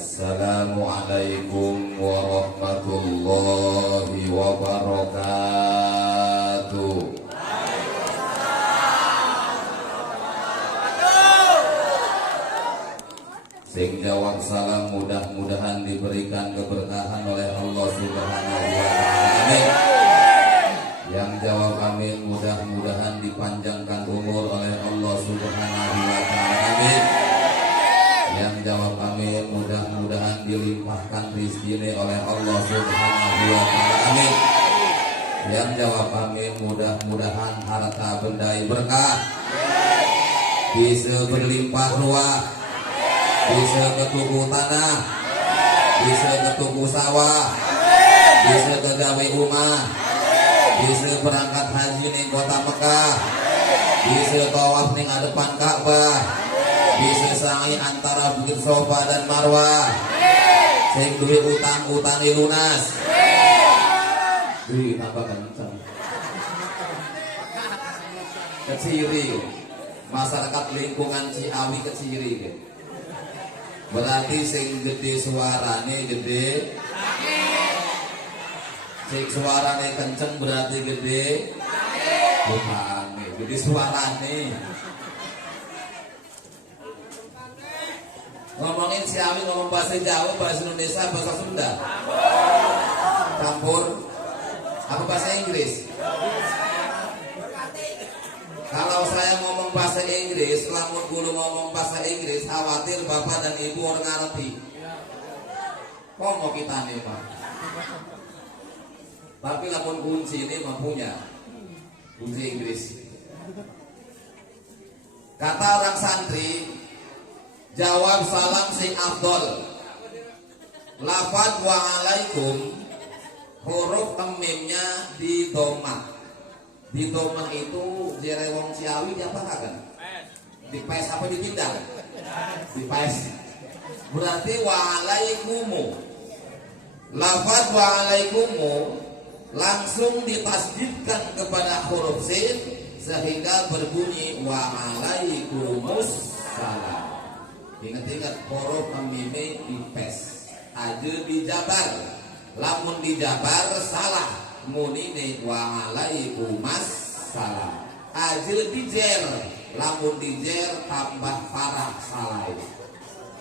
Assalamualaikum warahmatullahi wabarakatuh. Sing jawab salam mudah-mudahan diberikan keberkahan oleh Allah Subhanahu wa taala. Amin. Yang jawab amin mudah-mudahan dipanjangkan umur oleh Allah Subhanahu wa taala. Amin. Yang jawab amin mudah-mudahan dilimpahkan rezeki oleh Allah Subhanahu wa taala. Amin. Yang jawab amin mudah-mudahan harta benda berkah bisa berlimpah ruah, bisa ketuku tanah, bisa ketuku sawah, bisa kegawe rumah, bisa berangkat haji ning kota Mekah, bisa tawaf ning depan Ka'bah, bisa sa'i antara Bukit Sofa dan Marwah. Sing duwe utang-utang lunas. Duit apa kenceng. Keciri. Masyarakat lingkungan Ciawi keciri. Berarti sing gede suarane gede. Sing suarane kenceng berarti gede. Bukan, gede suarane. Ngomongin Ciawi ngomong bahasa Jawa, bahasa Indonesia, bahasa Sunda. Campur. Apa bahasa Inggris? Kalau saya ngomong bahasa Inggris, lamun kulo ngomong bahasa Inggris, khawatir bapak dan ibu orang ngerti. Kok mau kita nih pak? Tapi lamun kunci ini mempunyai kunci Inggris. Kata orang santri, jawab salam sing afdol. Lafad wa'alaikum, huruf emimnya di domah. Di domah itu jere wong Ciawi diapa kan? Di pes apa dipindah? Di pes. Berarti wa'alaikumu. Lafaz wa'alaikumu langsung ditasdidkan kepada huruf sin sehingga berbunyi wa'alaikumus salam. Ingat-ingat huruf memime di pes. Aja dijabar. Lamun dijabar salah. Munine wa'alaikumas salam. Ajil dijer, lamun dijer tambah parah salah.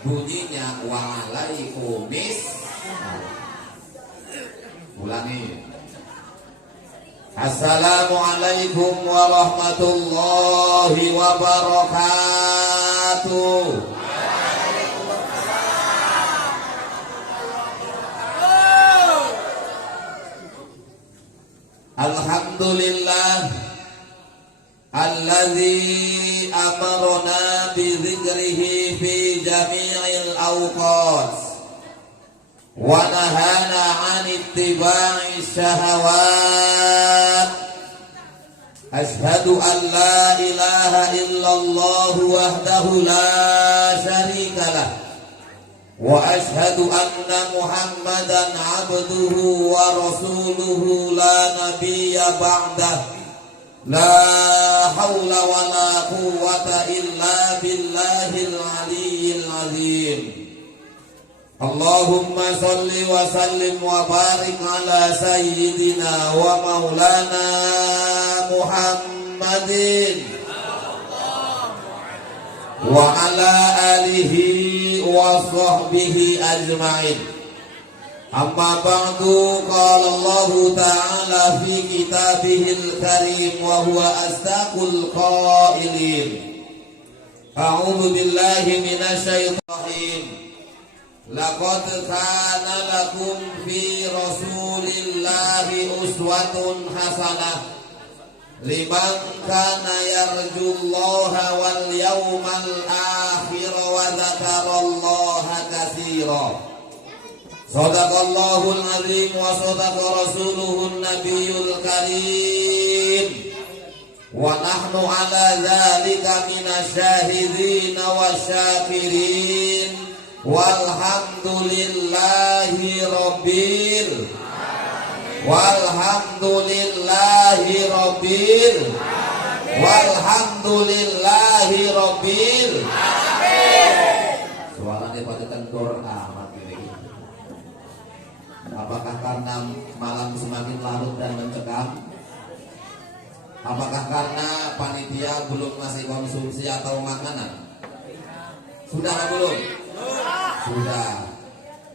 Bunyinya wa'alaikumis salam. Ulangi. Assalamualaikum warahmatullahi wabarakatuh. Alhamdulillah alladzi amarna bi dzikrihi fi jami'il awqat wa nahana 'an ittiba'i syahawat. Ashhadu an la ilaha illallah wahdahu la syarikalah wa ashhadu anna Muhammadan abduhu wa rasuluhu la nabiyya ba'dah. La haula wa la quwwata illa billahil aliyyil azim. Allahumma salli wa sallim wa barik ala sayyidina wa maulana Muhammadin wa ala alihi wa sahbihi ajma'in. Amma ba'du, qala Allah ta'ala fi kitabihil karim wa huwa asdaqul qailin. A'udzu billahi minasy syaithanir rajim. Laqad kana lakum fi rasulillahi uswatun hasanah liman kana yarjullaha wal yawmal akhir wa dzakarallaha katsira. Shadaqallahul azim wa shadaqa rasuluhun nabiyul karim. Wa nahnu ala dzalika minasyahidin wasyakirin. Walhamdulillahi rabbil Walhamdulillahi rabbil Walhamdulillahi rabbil. Suaranya pada tenggor amat. Apakah karena malam semakin larut dan mencekam? Apakah karena panitia belum ngasih konsumsi atau makanan? Sudah atau belum? Sudah.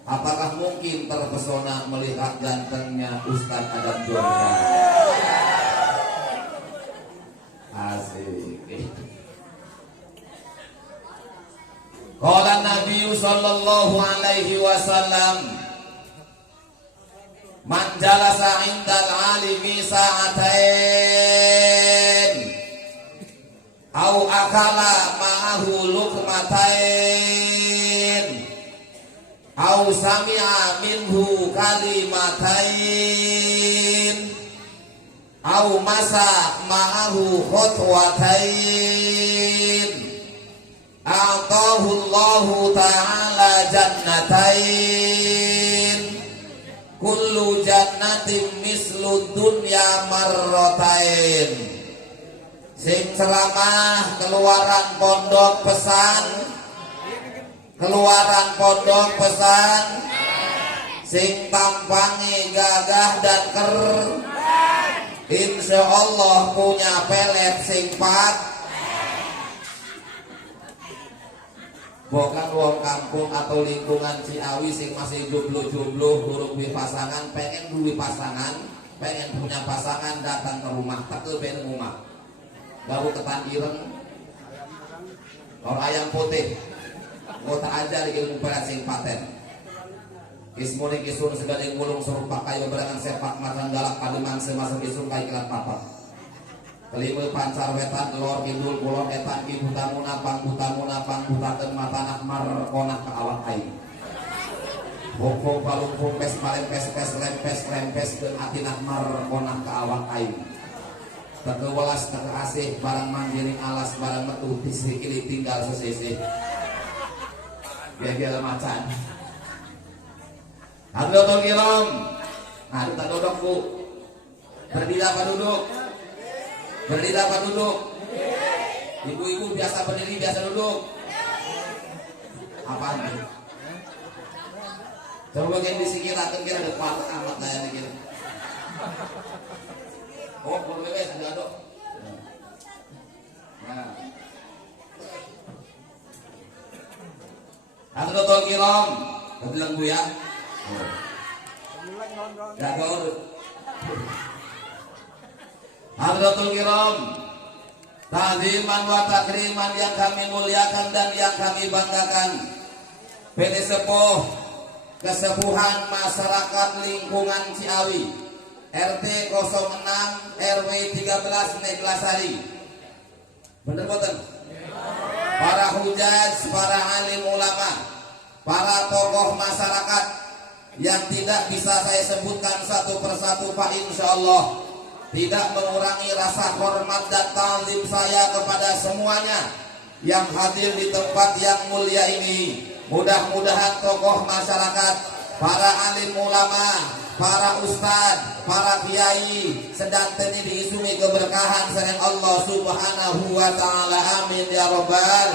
Apakah mungkin terpesona melihat gantengnya Ustadz Adam Jordan? Asik. Qala Nabi sallallahu alaihi wasallam, man jalasa indal alimi sa'atain au akala ma'ahu luqmatain au sami'a minhu kalimatain au masa ma'ahu khutwatain a'tahu Allahu ta'ala jannatain kullu jannatin mislu dunya marrotain. Sing ceramah keluaran pondok pesan, sing tampangi gagah dan insya Allah punya pelet sing pat. Bukan wong kampung atau lingkungan Ciawi sing masih jomblo-jomblo huruf duwe pasangan, pengen duwe pasangan, pengen punya pasangan, datang ke rumah tekel pengen rumah baru ketan ireng or ayam putih mau tak ajar ilmu pelet sing paten kismuni kisun segading mulung serupa kayu berangan sepak matang galak pademang semasuk kisun kayu kelat papat kelima pancar wetan lor kidul kulon etan ki butamuna pang butaten matanak mar konah ke awak aing bokong palung pes lempes dan atinah mar konah ke awak aing tekewelas asih barang mandiring alas barang metu disrikili tinggal sesisih biar macan Hadrotul kiram nah kita duduk bu berdiri apa duduk? Berdiri apa duduk? Ibu-ibu biasa berdiri, biasa duduk. Apaan ini? Coba bagian di sikirakan kira ada patah amat lah yang dikira. Oh, boleh bebas, ada aduk. Nah. Hadrotul kiram, bilang bu ya. Jaga urut. Hadratul kiram, ta'ziman wa takriman yang kami muliakan dan yang kami banggakan. PD Sepuh Kesepuhan Masyarakat Lingkungan Ciawi RT 06 RW 13 Neglasari. Bener boten? Para hujaj, para alim ulama, para tokoh masyarakat yang tidak bisa saya sebutkan satu persatu Pak, insyaallah tidak mengurangi rasa hormat dan ta'zim saya kepada semuanya yang hadir di tempat yang mulia ini. Mudah-mudahan tokoh masyarakat, para alim ulama, para ustadz, para kiai sedanten diisumi keberkahan saking Allah Subhanahu wa taala. Amin ya robbal.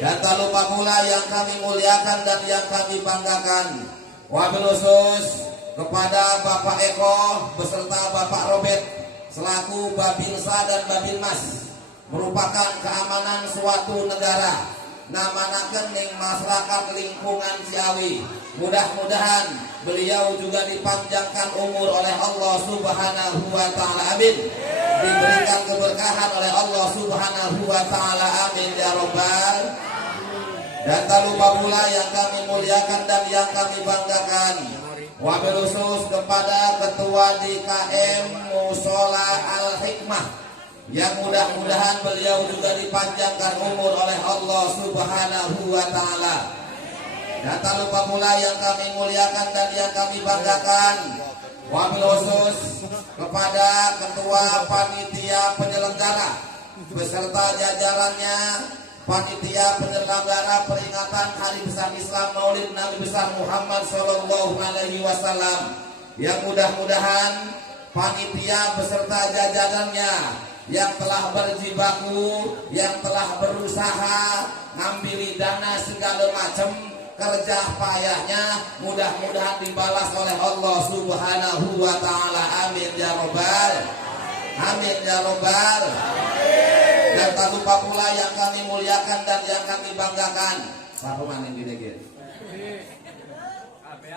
Dan tak lupa pula yang kami muliakan dan yang kami banggakan, wabil khusus kepada Bapak Eko beserta Bapak Robert selaku Babinsa dan Babinmas, merupakan keamanan suatu negara namanaken ning masyarakat lingkungan Ciawi. Mudah-mudahan beliau juga dipanjangkan umur oleh Allah Subhanahu wa taala. Amin. Diberikan keberkahan oleh Allah Subhanahu wa taala. Amin ya robbal. Dan tak lupa pula yang kami muliakan dan yang kami banggakan, wabil khusus kepada Ketua DKM Musola Al-Hikmah yang mudah-mudahan beliau juga dipanjangkan umur oleh Allah Subhanahu wa taala. Dan tak lupa pula yang kami muliakan dan yang kami banggakan, wabil khusus kepada Ketua Panitia Penyelenggara beserta jajarannya, Panitia Penyelenggara Peringatan Hari Besar Islam Maulid Nabi Besar Muhammad Sallallahu Alaihi Wasallam, yang mudah-mudahan panitia beserta jajarannya yang telah berjibaku, yang telah berusaha ngambil dana segala macam kerja payahnya mudah-mudahan dibalas oleh Allah Subhanahu wa taala. Amin ya robbal. Amin ya robbal. Dan tak lupa pula yang kami muliakan dan yang kami banggakan. Siapa maning di negeri?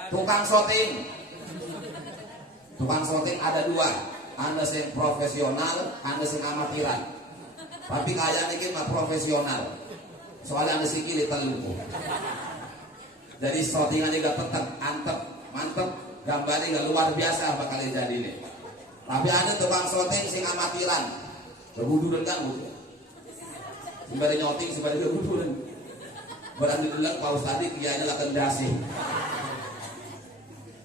Tukang syuting. Tukang syuting ada dua. Anda sing profesional, anda sing amatiran. Tapi kaya ini mah profesional. Soalnya anda sing kiri terlupu. Jadi syutingan juga tetap antep, mantep, gambarnya gak luar biasa bakal jadi ini. Tapi ada tukang syuting sing amatiran. Berbuduran kan bu. Sembari nyoting, sembari berbuduran. Berani bilang paus tadi kianya lah kendasi.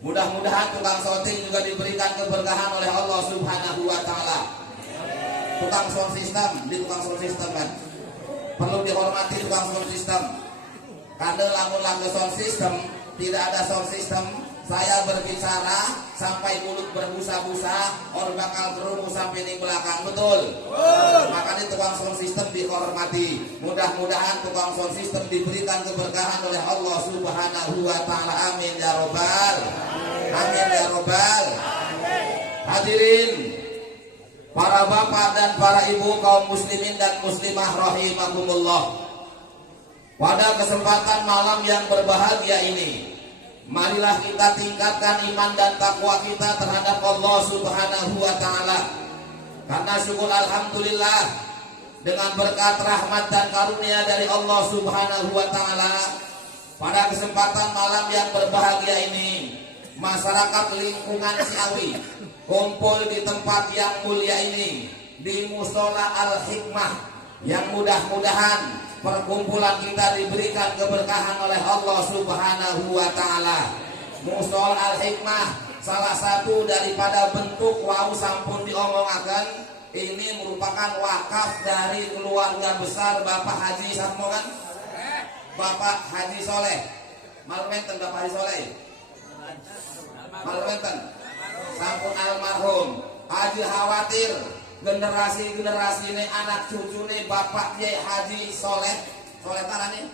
Mudah-mudahan tukang syuting juga diberikan keberkahan oleh Allah Subhanahu wa taala. Tukang sound system, di tukang sound system kan perlu dihormati tukang sound system. Karena lagu-lagu sound system tidak ada sound system, saya berbicara sampai mulut berbusa-busa, orang bakal kerumus sampai di belakang, betul? Makanya tukang sound system dihormati. Mudah-mudahan tukang sound system diberikan keberkahan oleh Allah Subhanahu wa taala. Amin ya robbal. Amin ya robbal. Hadirin para bapak dan para ibu kaum muslimin dan muslimah rahimakumullah. Pada kesempatan malam yang berbahagia ini, marilah kita tingkatkan iman dan takwa kita terhadap Allah Subhanahu wa taala. Karena syukur alhamdulillah dengan berkat rahmat dan karunia dari Allah Subhanahu wa taala, pada kesempatan malam yang berbahagia ini, masyarakat lingkungan Ciawi kumpul di tempat yang mulia ini, di Mushola Al-Hikmah, yang mudah-mudahan perkumpulan kita diberikan keberkahan oleh Allah Subhanahu wa taala. Mushola Al-Hikmah salah satu daripada bentuk wau sampun diomongaken, ini merupakan wakaf dari keluarga besar Bapak Haji Satmo kan? Bapak Haji Soleh. Malmenten Bapak Haji Soleh. Malmenten. Sampun almarhum. Haji khawatir generasi-generasi ini anak cucu nih Bapak Kiai Haji Soleh. Soleh tanah nih.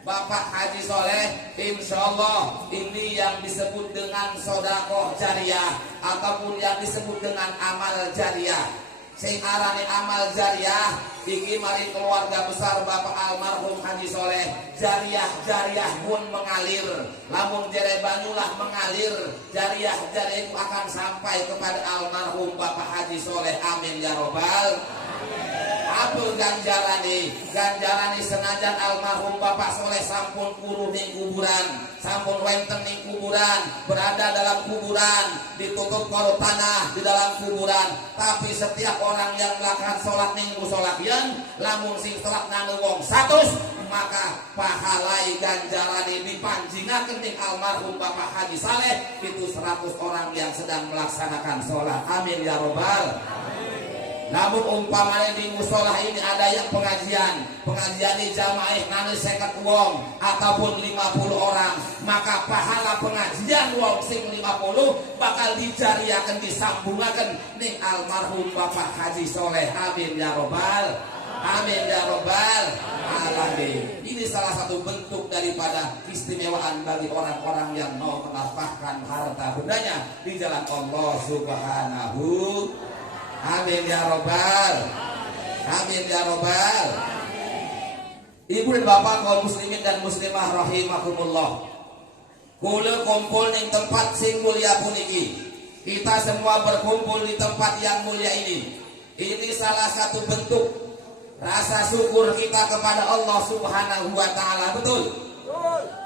Bapak Haji Soleh, insya Allah ini yang disebut dengan sodakoh jariah ataupun yang disebut dengan amal jariah. Sing arane amal jariah iki mari keluarga besar Bapak almarhum Haji Soleh, jariah pun mengalir. Lamun jere banyulah mengalir, jariah itu akan sampai kepada almarhum Bapak Haji Soleh. Amin ya robbal. Apa ganjarane senajan almarhum Bapak Soleh sampun kuruh ning kuburan, sampun wenten ning kuburan, berada dalam kuburan, ditutup karo tanah di dalam kuburan. Tapi setiap orang yang melakukan sholat ning mushola kian, lamun sing sholat nang wong 100, maka pahalai ganjarane dipanjingaken ning almarhum Bapak Haji Saleh itu 100 orang yang sedang melaksanakan sholat. Amin ya robbal. Namun umpamanya di musola ini ada yang pengajian di jamaah nane 50 wong ataupun 50 orang, maka pahala pengajian wong sing 50 bakal dijariakan disambungaken ning almarhum Bapak Haji Soleh. Amin ya robbal. Amin ya robbal alamin. Ini salah satu bentuk daripada keistimewaan bagi orang-orang yang mau menafkahkan harta bendanya di jalan Allah Subhanahu. Amin ya robbal. Amin ya robbal. Ibu dan bapak kaum muslimin dan muslimah rahimakumullah, kula kumpul ning tempat sing mulia puniki. Kita semua berkumpul di tempat yang mulia ini. Ini salah satu bentuk rasa syukur kita kepada Allah Subhanahu wa taala, betul?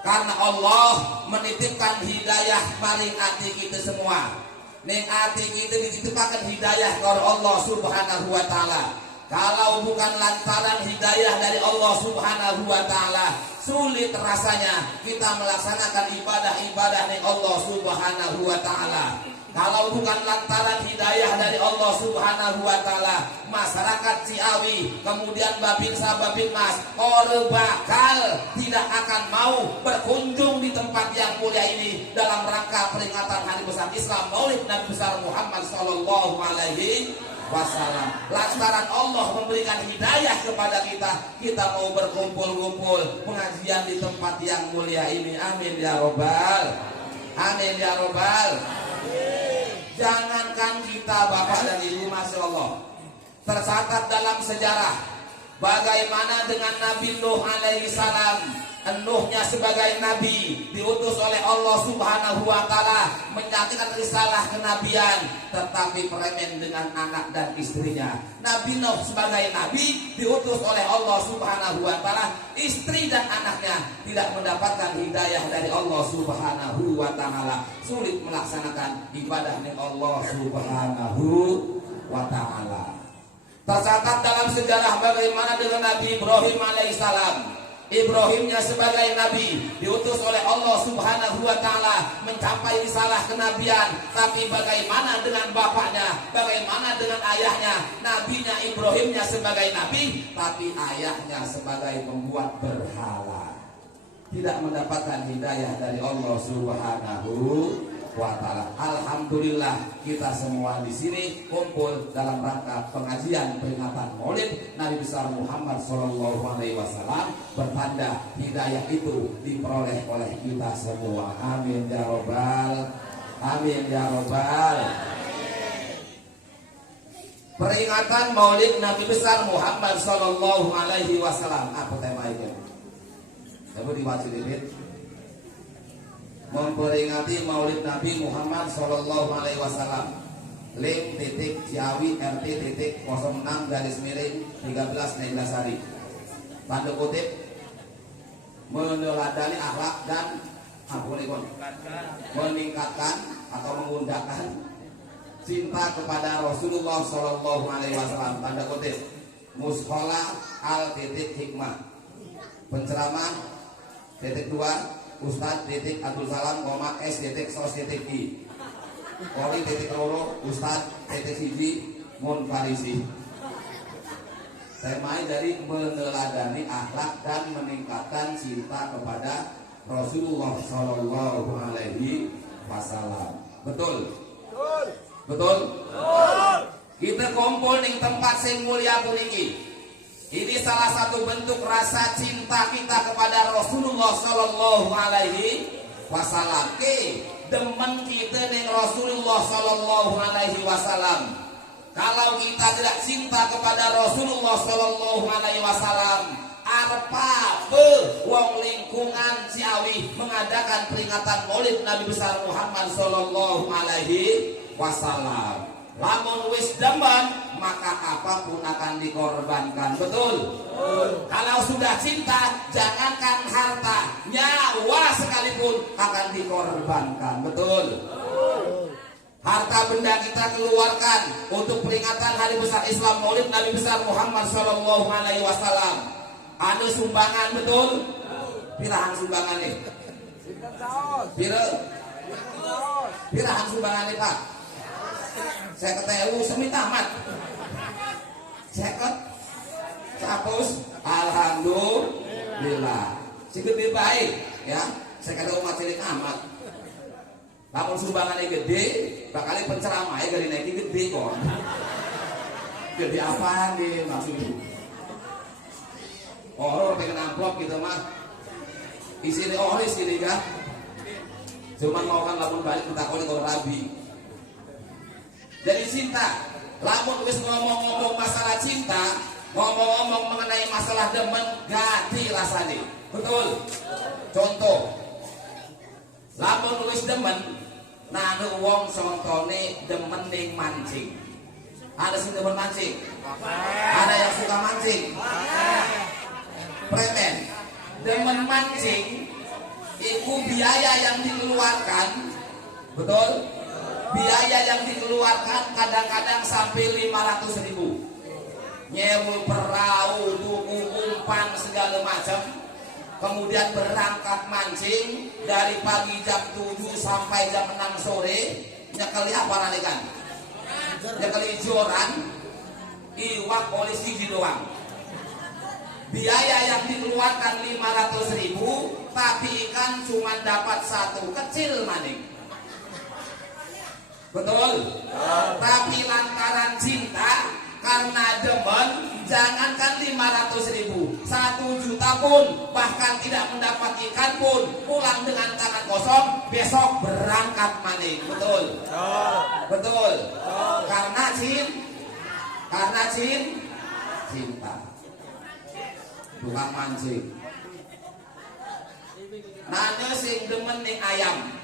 Karena Allah menitipkan hidayah maring ati kita semua. Ning ati kita dititipkan hidayah oleh Allah Subhanahu wa taala. Kalau bukan lantaran hidayah dari Allah Subhanahu wa taala, sulit rasanya kita melaksanakan ibadah-ibadah ning Allah Subhanahu wa taala. Kalau bukan lantaran hidayah dari Allah Subhanahu wa taala, masyarakat Ciawi, kemudian Babinsa Babinmas, orang bakal tidak akan mau berkunjung di tempat yang mulia ini dalam rangka peringatan Hari Besar Islam Maulid Nabi besar Muhammad sallallahu alaihi wasallam. Lantaran Allah memberikan hidayah kepada kita mau berkumpul-kumpul pengajian di tempat yang mulia ini. Amin ya robbal, amin ya robbal. Jangankan kita bapak dan ibu, masya Allah, tercatat dalam sejarah bagaimana dengan Nabi Nuh alaihi salam. Nuhnya sebagai nabi diutus oleh Allah Subhanahu wa taala menyampaikan risalah kenabian, tetapi peremen dengan anak dan istrinya. Nabi Nuh sebagai nabi diutus oleh Allah Subhanahu wa taala, istri dan anaknya tidak mendapatkan hidayah dari Allah Subhanahu wa taala, sulit melaksanakan ibadah dengan Allah Subhanahu wa taala. Tercatat dalam sejarah bagaimana dengan Nabi Ibrahim alaihissalam. Ibrahimnya sebagai nabi diutus oleh Allah Subhanahu wa taala mencapai risalah kenabian, tapi bagaimana dengan bapaknya, bagaimana dengan ayahnya? Nabinya Ibrahimnya sebagai nabi, tapi ayahnya sebagai pembuat berhala, tidak mendapatkan hidayah dari Allah Subhanahu wa taala. Alhamdulillah kita semua di sini kumpul dalam rangka pengajian peringatan Maulid Nabi besar Muhammad sallallahu alaihi wasallam, bertanda hidayah itu diperoleh oleh kita semua. Amin ya robbal, amin ya robbal. Peringatan Maulid Nabi besar Muhammad sallallahu alaihi wasallam. Apa tema itu? Coba dibaca dikit. Memperingati Maulid Nabi Muhammad Sallallahu Alaihi Wasallam. Link titik Ciawi RT titik 06 garis miring 13 Neglasari. Tanda kutip, meneladani akhlak dan meningkatkan atau mengundangkan cinta kepada Rasulullah Sallallahu Alaihi Wasallam. Tanda kutip, Muskola al titik hikmah. Penceramah titik 2 Ustadz titik Abdul Salam, S titik sos titik I. Koli titik loro Ustadz titik Siji Mun Farisi. Temanya dari meneladani akhlak dan meningkatkan cinta kepada Rasulullah Sallallahu Alaihi Wasallam. Betul? Betul? Betul? Kita kumpul di tempat sing mulia puniki. Ini salah satu bentuk rasa cinta kita kepada Rasulullah Sallallahu Alaihi Wasallam. Demen kita dengan Rasulullah Sallallahu Alaihi Wasallam. Kalau kita tidak cinta kepada Rasulullah Sallallahu Alaihi Wasallam, arpa wong lingkungan Ciawi mengadakan peringatan Maulid Nabi besar Muhammad Sallallahu Alaihi Wasallam. Lamun wis demen, maka apapun akan dikorbankan. Betul? Kalau sudah cinta, jangankan harta, nyawa sekalipun akan dikorbankan. Betul? Harta benda kita keluarkan untuk peringatan hari besar Islam Maulid Nabi besar Muhammad Sallallahu Alaihi Wasallam. Anu sumbangan, betul? Pirahan sumbangan nih? Pirahan sumbangan nih Pak? Saya ketemu semi tamat. Seket 100. Alhamdulillah. Si gede baik ya. Saya kata umat cilik amat. Namun sumbangannya gede, bakal penceramahnya gede naik gede kok. Gede apaan nih maksudnya? Orang pengen amplop gitu mah. Isinya oris gini kan. Cuman mau kan lamun balik kita kalau rabi. Jadi cinta, lamun wis ngomong-ngomong masalah cinta, ngomong-ngomong mengenai masalah demen, gati rasanya. Betul? Contoh, lamun wis demen, nah ada wong sontone demen ning mancing. Ada sing demen mancing? Ada yang suka mancing? Premen, demen mancing, itu biaya yang dikeluarkan, betul? Biaya yang dikeluarkan kadang-kadang sampai 500.000. Nyewa perahu, tuku umpan segala macam. Kemudian berangkat mancing dari pagi jam 7 sampai jam 6 sore. Nyekeli apa nanti kan? Nyekeli joran, iwak polisi di doang. Biaya yang dikeluarkan 500.000, tapi ikan cuma dapat satu kecil maning. Betul? Tapi lantaran cinta, karena demen, jangankan 500.000, 1 juta pun, bahkan tidak mendapat ikan pun, pulang dengan tangan kosong, besok berangkat maning. Betul? Betul? Karena cinta. Bukan mancing. Nanya sing demen nih ayam.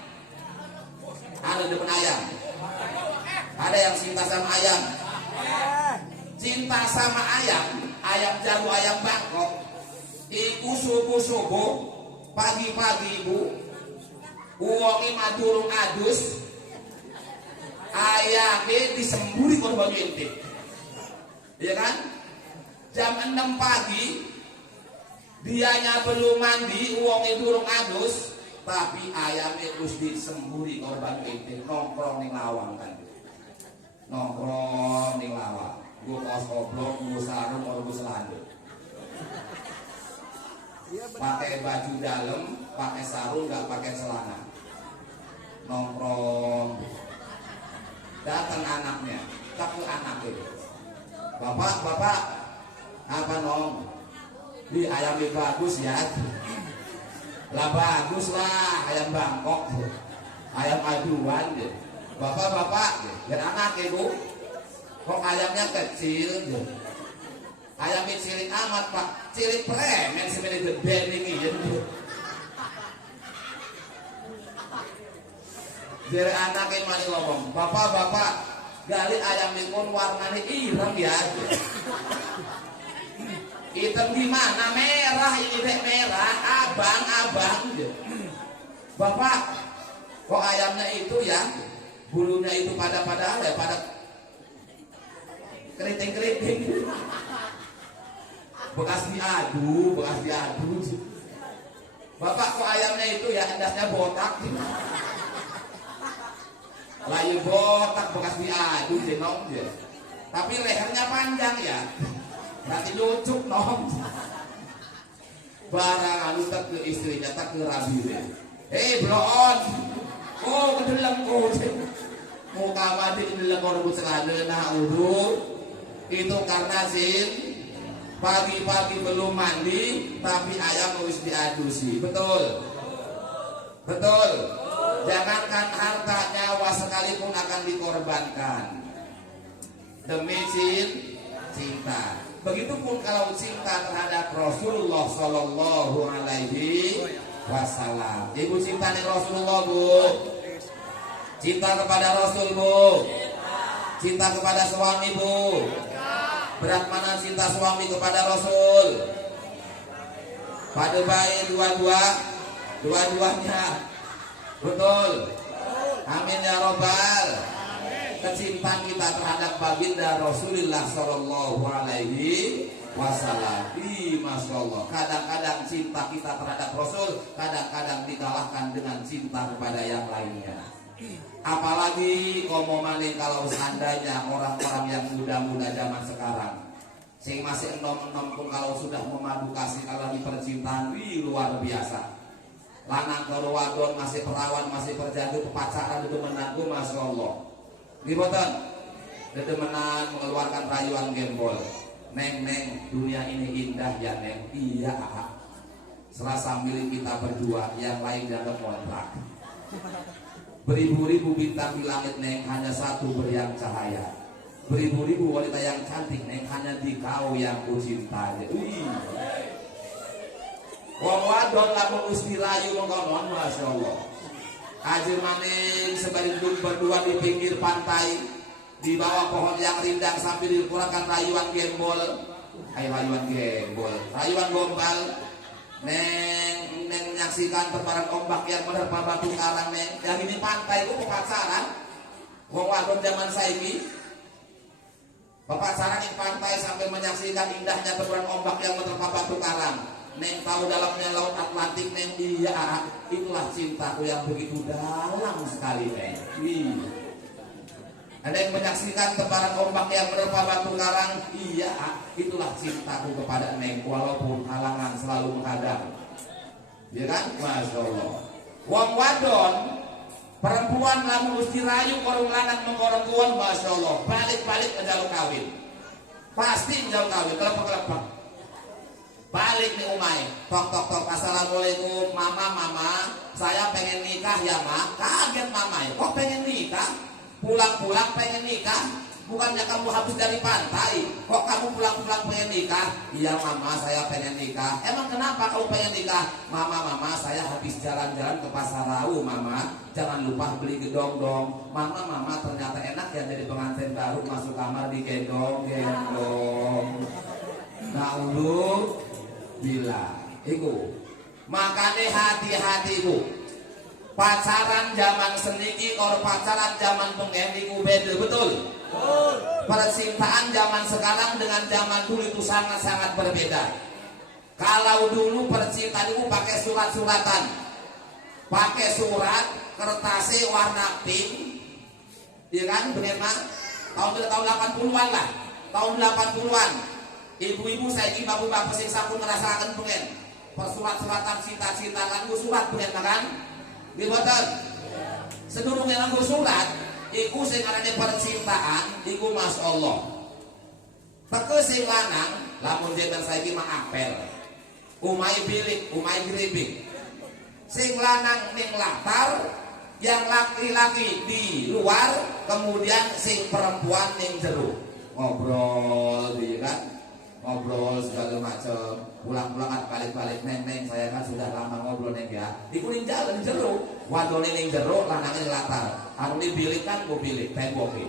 Ada demen ayam. Ada yang cinta sama ayam. Cinta sama ayam, ayam jago, ayam Bangkok. Iku subuh-subuh, pagi-pagi ibu, uangi madurung adus, ayamnya disemburi korban intik. Iya kan? Jam 6 pagi, dianya belum mandi, uangnya durung adus, tapi ayamnya terus disemburi korban intik. Nongkrong ning lawang kan. Nongkrong ning lawang. Gue kaos koblok, gue sarung, gue selandur. Pakai baju dalam, pakai sarung, nggak pakai celana. Nongkrong. Datang anaknya, tapi anak itu. Bapak, apa nong? Di ayamnya bagus ya. Lah bagus lah, ayam Bangkok, ayam aduan deh. Bapak, dan anak ibu. Kok ayamnya kecil, ayamnya cilik amat pak, cilik premen sebenarnya gede nih. Jadi anaknya mani ngomong, bapak, gali ayamnya pun warnanya ireng ya. Hitam di mana? Merah ini deh, merah, abang. Bapak, kok ayamnya itu ya, bulunya itu pada keriting. Bekas diadu. Bapak, kok ayamnya itu ya endasnya botak. Layu botak bekas diadu jenong dia. Tapi lehernya panjang ya. Berarti lucuk nong. Barang anu tak ke istrinya tak ke rabire. Bloon. Oh, kedeleng kok. Muka mati kedeleng kok rebut celana urut. Itu karena pagi-pagi belum mandi, tapi ayam harus diadusi. Betul? Jangankan harta, nyawa sekalipun akan dikorbankan demi cinta. Begitupun kalau cinta terhadap Rasulullah Sallallahu Alaihi Wasallam. Ibu cinta nih Rasulullah, bu. Cinta kepada Rasul, bu. Cinta kepada suami, bu. Berat mana cinta suami kepada Rasul? Pada baik dua-duanya. Betul. Amin ya robbal. Kecintaan kita terhadap baginda Rasulullah Sallallahu Alaihi Wasallam. Masya Allah. Kadang-kadang cinta kita terhadap Rasul, kadang-kadang dikalahkan dengan cinta kepada yang lainnya. Apalagi maning kalau seandainya orang-orang yang muda-muda zaman sekarang, sing masih enom-enom pun kalau sudah memadu kasih kalau di percintaan, luar biasa. Lanang karo wadon masih perawan, masih perjadu, pepacaran dedemenanku, masya Allah. Gibotan, dedemenan mengeluarkan rayuan gembol. Neng, dunia ini indah ya neng. Iya, serasa milik kita berdua, yang lain dianggap kontrak. Beribu-ribu bintang di langit neng, hanya satu beriang cahaya. Beribu-ribu wanita yang cantik neng, hanya di kau yang ku cinta. Wong wadon lamun usti rayu mengkonon, masya Allah. Ajir maning sebalik duduk berdua di pinggir pantai, di bawah pohon yang rindang sambil dikeluarkan rayuan gembol. Rayuan gombal. Neng menyaksikan terbaran ombak yang menerpa batu karang neng. Yang ini pantai itu pacaran. Wong wadon zaman saiki pacaran di pantai sambil menyaksikan indahnya terbaran ombak yang menerpa batu karang. Neng tahu dalamnya laut Atlantik neng. Iya, itulah cintaku yang begitu dalam sekali neng. Ada yang menyaksikan tebaran ombak yang menerpa batu karang. Iya, itulah cintaku kepada neng, walaupun halangan selalu menghadang. Ya kan? Masya Allah. Wong wadon Perempuan lamun usti rayu korong lanang mengkorong kuon, masya Allah, balik-balik ke jalur kawin. Pasti jalur kawin, kelepek-kelepek. Balik nih umai, tok, assalamualaikum, mama, saya pengen nikah ya ma. Kaget mama, kok pengen nikah? Pulang-pulang pengen nikah? Bukannya kamu habis dari pantai, kok kamu pulang-pulang pengen nikah? Iya mama, saya pengen nikah. Emang kenapa kamu pengen nikah? Mama, saya habis jalan-jalan ke pasar Rau mama. Jangan lupa beli gedong-dong. Mama, ternyata enak ya jadi pengantin baru, masuk kamar digendong. Naulu bila iku. Makanya hati-hati ibu. Pacaran zaman seniki karo pacaran zaman pengen iku beda, betul? Percintaan zaman sekarang dengan zaman dulu itu sangat-sangat berbeda. Kalau dulu percintaan itu pakai surat-suratan, pakai surat kertasnya warna pink, ya kan? Bener mah? Tahun 80-an lah, tahun 80-an. Ibu-ibu saya ini bapak-bapak sing sampun merasakan pengen persurat-suratan cinta-cintaan ku surat pengen kan? Gimana? Sedurungnya nganggo surat, iku sing arane percintaan, iku Masya Allah. Teke sing lanang, lamun jenengan saiki mah apel. Umai bilik, umai gribing. Sing lanang ning latar, yang laki-laki di luar, kemudian sing perempuan ning jero. Ngobrol di kan? Ngobrol segala macam. Pulang-pulang balik-balik neng saya kan sudah lama ngobrol neng ya. Iku ning jalan jero, wadone ning jero, lanangnya ning latar. Anu dibilik kan gue bilik temboknya.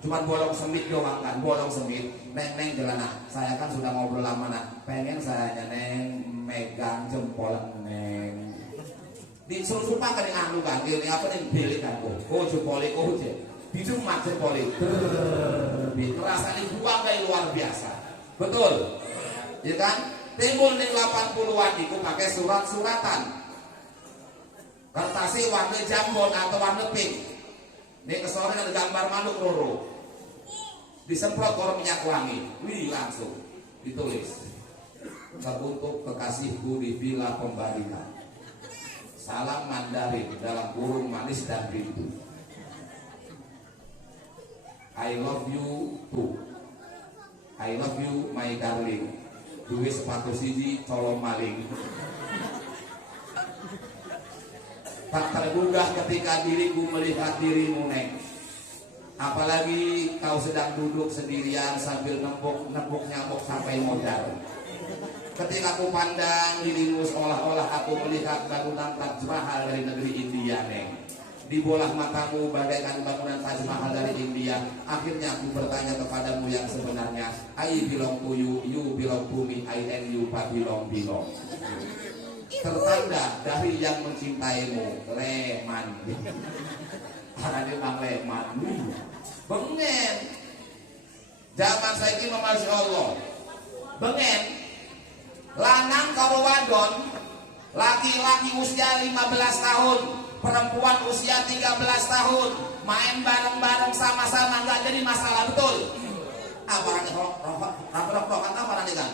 Cuman bolong semit doang kan, bolong semit. Neng jalan nak. Saya kan sudah ngobrol lama nak. Pengen saya neng megang jempol neng. Disuruh kan yang anu kan, ini apa nih bilik kan? Oh jempolnya je. Dijumat jempolnya. Rasanya buang kayak luar biasa. Betul, ya kan? Timbul ning 80-an itu pakai surat-suratan. Kertasnya warna jambon atau warna pink. Nih kesore ada gambar manuk roro. Disemprot korong minyak wangi. Wih langsung ditulis. Teruntuk kekasihku di Villa Pembalikan. Salam Mandarin dalam burung manis dan rindu. I love you too. I love you my darling. Duwe sepatu siji colong maling. Tak tergugah ketika diriku melihat dirimu neng. Apalagi kau sedang duduk sendirian sambil nempuk nyamuk sampai modal. Ketika aku pandang dirimu seolah-olah aku melihat bangunan Taj Mahal dari negeri India neng. Di bola matamu bagaikan bangunan Taj Mahal dari India. Akhirnya aku bertanya kepadamu yang sebenarnya. I belong to you, you belong to me, I and you belong. Tertanda dari yang mencintaimu, Leman. Karena memang Leman. Bengen. Zaman saiki Masya Allah. Bengen. Lanang karo wadon, laki-laki usia 15 tahun, perempuan usia 13 tahun, main bareng-bareng sama-sama nggak jadi masalah, betul? Apa nih rokok-rokokan apa nih kan?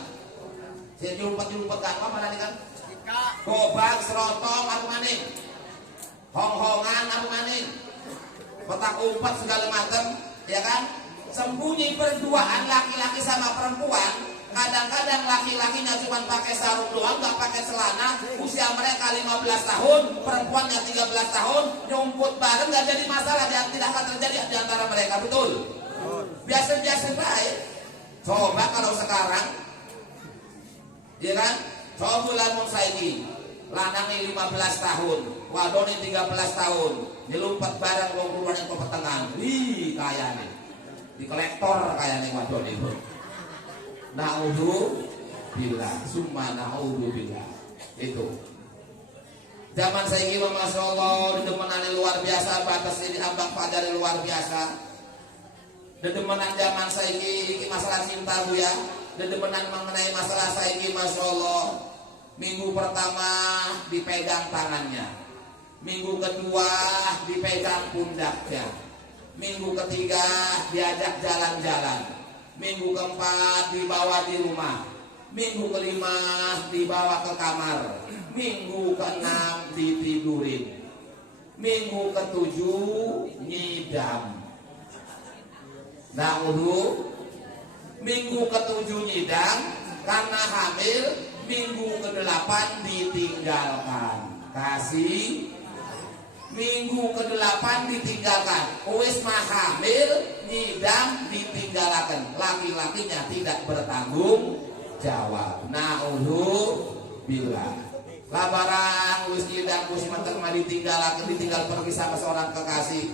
Saya jumpat kan apa nih kan? Gobak, serotong, apa maning? Hong-hongan, apa maning? Petak umpat segala macam, ya kan? Sembunyi berduaan laki-laki sama perempuan. Kadang-kadang laki-lakinya cuma pakai sarung doang, nggak pakai celana. Usia mereka 15 tahun, perempuannya 13 tahun, nyumput bareng nggak jadi masalah, yang tidak akan terjadi di antara mereka, betul? Biasa-biasa baik. Coba kalau sekarang, ya kan? Coba lamun saiki, lanangnya 15 tahun, wadone 13 tahun, nyelumpat bareng wong keluar yang pepetengan. Wih, kayaknya di kolektor kayaknya wadone itu. Na'udzubillah, summa na'udzubillah. Itu zaman saya ini Masya Allah, dedemenan luar biasa, batas ini ambang padar luar biasa. Dedemenan zaman saya ini masalah cinta bu ya. Dedemenan mengenai masalah saya ini Masya Allah. Minggu pertama dipegang tangannya, minggu kedua dipegang pundaknya, minggu ketiga diajak jalan-jalan, minggu keempat dibawa di rumah, minggu kelima dibawa ke kamar, minggu keenam ditidurin. minggu ketujuh nyidam. Nah minggu ketujuh nyidam karena hamil, minggu ke-8 ditinggalkan. Kasih minggu ke-8 ditinggalkan. Wis mah hamil, nyidam ditinggalkan. Laki-lakinya tidak bertanggung jawab. Naudzubillah. Labaran wis nyidam wis mateng mah ditinggalkan, ditinggal pergi sama seorang kekasih.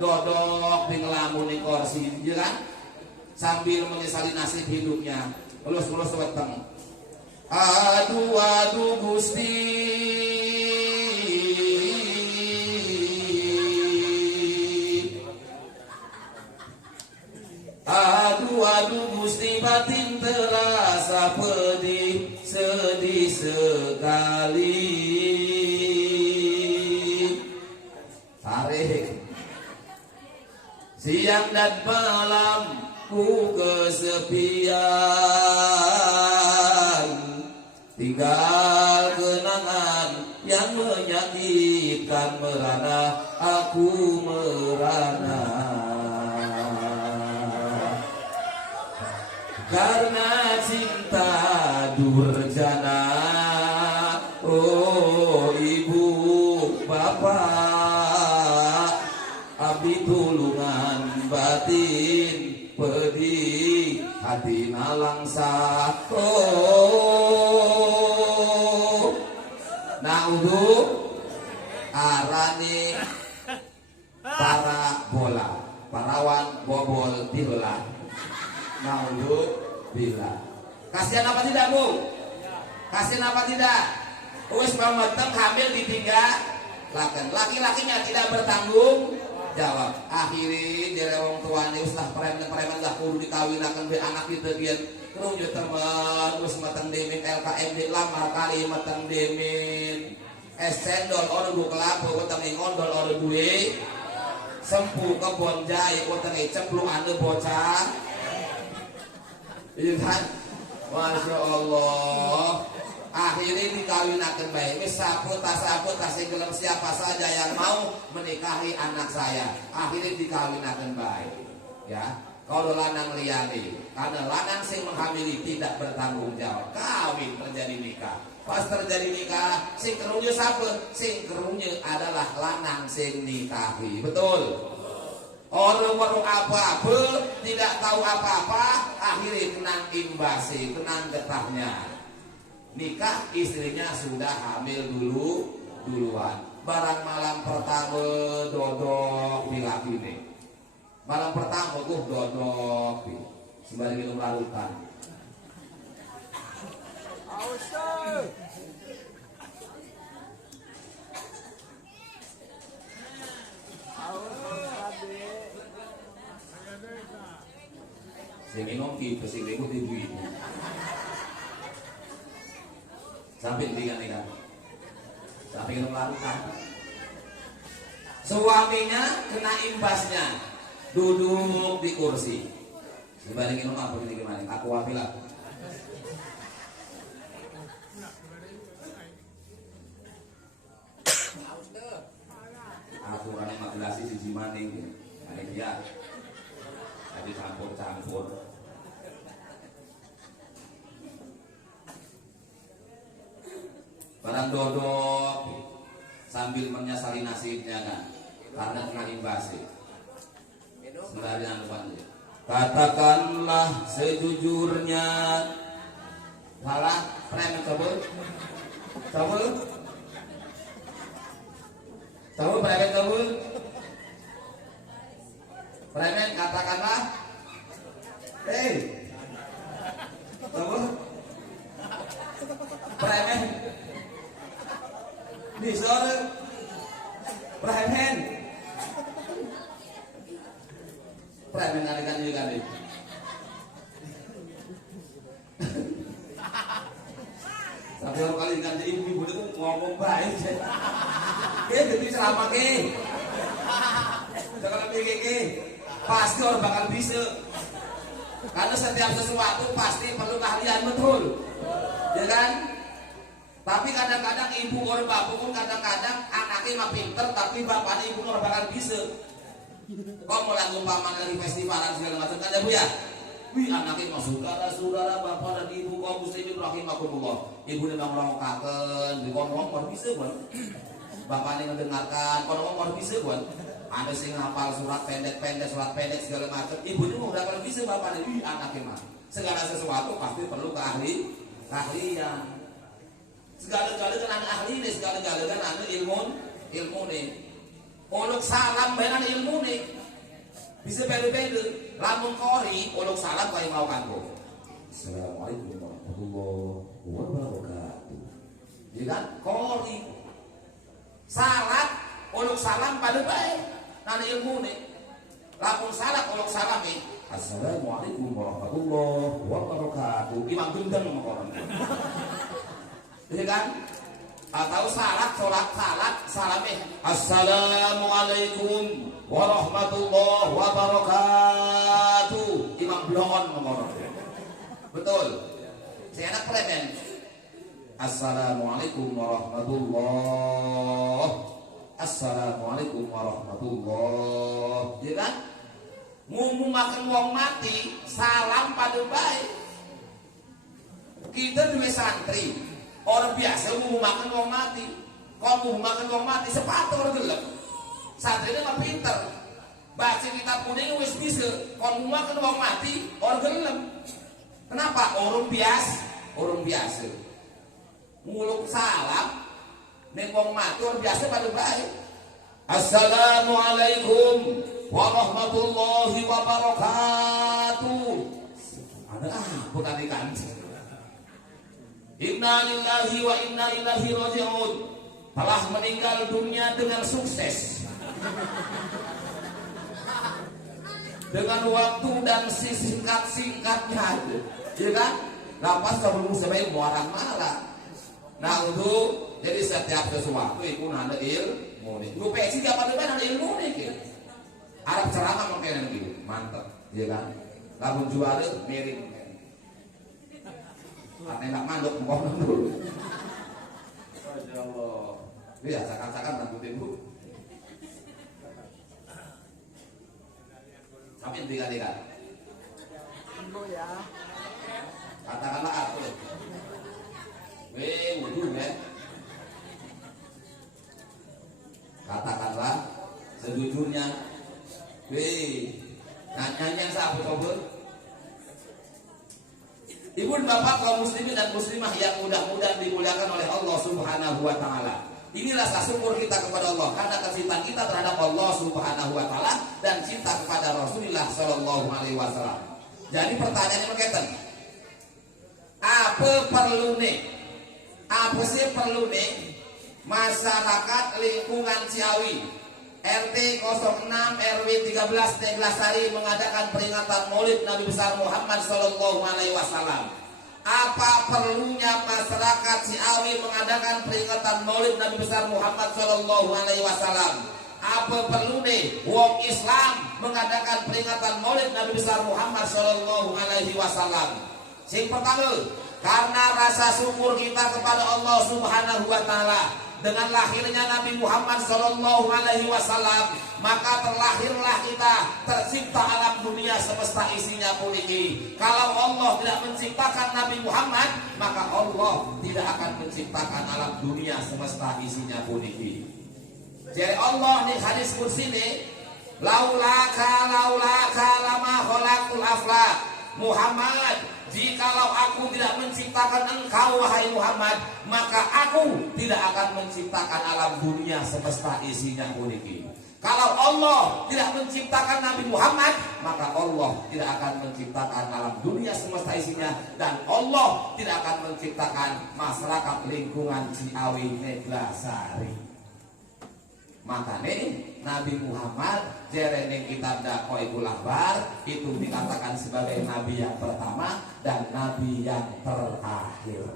Dodok di ngelamun di kursi, ya kan? Sambil menyesali nasib hidupnya. Lulus weteng. Aduh Gusti. Aduh Gusti, batin terasa pedih, sedih sekali. Tarik. Siang dan malam ku kesepian, tinggal kenangan yang menyakitkan, merana aku merana. Karena cinta durjana, oh ibu bapak, abdi tulungan batin, pedih hati nalangsa. Oh arani para bola, parawan bobol tilah. Naudzubillah. Kasihan apa tidak, Bu? Kasihan apa tidak? Wis mateng hamil ditinggal, laki-lakinya tidak bertanggung jawab. Akhirnya dari orang tuanya usah preman lah kudu dikawinakan be anak kita dia terus ya teman terus mateng demin LKMD lamar kali mateng demin es cendol orang dua kelapa utang ngondol orang duwe sempu kebon jahe utang cemplung ane bocah. Iya kan? Masya Allah. Akhirnya dikawinakan baik. Sapu tas gelem siapa saja yang mau menikahi anak saya. Akhirnya dikawinakan baik. Ya, kalau lanang liyane, karena lanang sing menghamili tidak bertanggung jawab. Kawin terjadi nikah. Pas terjadi nikah, sing kerunya siapa? Sing kerunya adalah lanang sing nikahi. Betul. Orang baru apa-apa, tidak tahu apa-apa, akhirnya kenang imbasi, kenang getahnya. Nikah istrinya sudah hamil duluan. Barang malam pertama dodok di laki nih. Malam pertama gue dodok sembari minum larutan. Saya minum kipas sing iku dibuih. Sampai tinggal nikah. Sampai minum larutan. Suaminya kena imbasnya. Duduk di kursi. Dibanding minum apa ini gimana? Aku wafilah. Aku kan magelasi siji maning. Ada dia. Jadi campur-campur. Barang dodok sambil menyesali nasibnya kan, karena kena imbasi. Sembahyang depan. Katakanlah sejujurnya. Salah, premen cabul. Premen cabul. Premen katakanlah. Hei. Cabul. Premen. Bisa premen. Premen kali juga nih. Sampai orang kali ganti ibu itu ngomong baik. Jadi selama ke, jangan pikir pasti orang bakal bisa. Karena setiap sesuatu pasti perlu keahlian betul, ya kan? Tapi kadang-kadang ibu orang bapak pun kadang-kadang anaknya mah pinter tapi bapaknya ibu orang bakal bisa. Kok mau lagu paman lagi festivalan segala macam kan ya Bu ya? Wih anaknya mah saudara bapak dan ibu kaum muslimin rahimakumullah. Ibu memang meronkakan, di ngomong baru bisa buat. Bapaknya mendengarkan, kalau ngomong bisa buat. Ada sing hafal surat pendek segala macam. Ibunya mau bakal bisa bapaknya. Wih anaknya mah. Segala sesuatu pasti perlu keahlian. Segala-gala kan anak ahli nih, segala-gala kan anak ilmu nih. Olok salam benar ilmu nih. Bisa beda-beda. Lamun kori, olok salam kayak mau kanggo. Assalamualaikum warahmatullahi wabarakatuh. Jadi kan kori. Salat, olok salam pada baik. Nana ilmu nih. Lamun salat, olok salam nih. Assalamualaikum warahmatullahi wabarakatuh. Imam gendeng sama orang. Iya kan? Atau salat salamnya Assalamualaikum warahmatullahi wabarakatuh. Imam blongon ngomong. Betul. Saya anak premen. Assalamualaikum warahmatullahi. Iya kan? Ngomong makan wong mati, salam pada baik. Kita dua santri. Orang biasa mau makan wong mati. Kalau mau makan wong mati sepatu orang gelap. Santrinya mah pinter. Baca kitab kuning wis bisa. Kalau mau makan wong mati orang gelap. Kenapa? Orang biasa. Muluk salam ning wong mati orang biasa pada baik. Assalamualaikum warahmatullahi wabarakatuh. Ada bukan ikan. Inna lillahi wa inna ilaihi raji'un. Telah meninggal dunia dengan sukses, dengan waktu dan singkat-singkatnya, ya kan? Lapas kalau sampai marah-marah. Nah untuk jadi setiap sesuatu itu ada ilmu nih. Gue pesi dapat ada ilmu nih. Arab ceramah mungkin gitu, mantap, ya kan? Lamun juara miring. Enak manduk ngomong dulu. Masya Allah. Iya, sakan-sakan lanjutin Bu. Tapi tiga-tiga. Ya. Katakanlah aku. Wudhu ya. Katakanlah sejujurnya. Nanya siapa coba? Ibu dan bapak kaum muslimin dan muslimah yang mudah-mudahan dimuliakan oleh Allah Subhanahu wa taala. Inilah rasa syukur kita kepada Allah karena kecintaan kita terhadap Allah Subhanahu wa taala dan cinta kepada Rasulullah sallallahu alaihi wasallam. Jadi pertanyaannya berkaitan. Apa perlu nih masyarakat lingkungan Ciawi RT 06 RW 13 Teglasari mengadakan peringatan Maulid Nabi besar Muhammad sallallahu alaihi wasallam. Apa perlunya masyarakat Ciawi mengadakan peringatan Maulid Nabi besar Muhammad sallallahu alaihi wasallam? Apa perlu nih wong Islam mengadakan peringatan Maulid Nabi besar Muhammad sallallahu alaihi wasallam? Sing pertama, karena rasa syukur kita kepada Allah Subhanahu wa taala. Dengan lahirnya Nabi Muhammad sallallahu alaihi wasallam, maka terlahirlah kita, tercipta alam dunia semesta isinya puniki. Kalau Allah tidak menciptakan Nabi Muhammad, maka Allah tidak akan menciptakan alam dunia semesta isinya puniki. Jadi Allah di hadis kursi ini, laulaka lama khalaqul aflaq. Muhammad, jikalau aku tidak menciptakan engkau wahai Muhammad, maka aku tidak akan menciptakan alam dunia semesta isinya puniki. Kalau Allah tidak menciptakan Nabi Muhammad, maka Allah tidak akan menciptakan alam dunia semesta isinya, dan Allah tidak akan menciptakan masyarakat lingkungan Ciawi Neglasari. Makanya Nabi Muhammad jereneng kitab Dakwahul Akbar itu dikatakan sebagai Nabi yang pertama dan Nabi yang terakhir.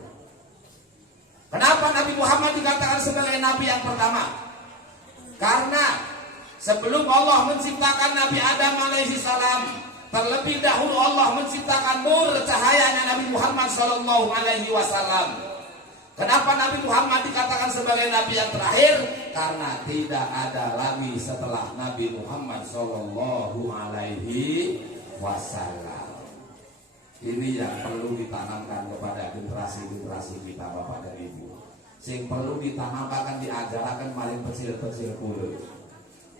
Kenapa Nabi Muhammad dikatakan sebagai Nabi yang pertama? Karena sebelum Allah menciptakan Nabi Adam alaihi salam, terlebih dahulu Allah menciptakan nur cahayanya Nabi Muhammad sallallahu alaihi wasallam. Kenapa Nabi Muhammad dikatakan sebagai Nabi yang terakhir? Karena tidak ada lagi setelah Nabi Muhammad Sallallahu Alaihi Wasallam. Ini yang perlu ditanamkan kepada generasi-generasi kita, Bapak dan Ibu. Sing perlu ditanamkan, diajarkan paling kecil-kecil dulu.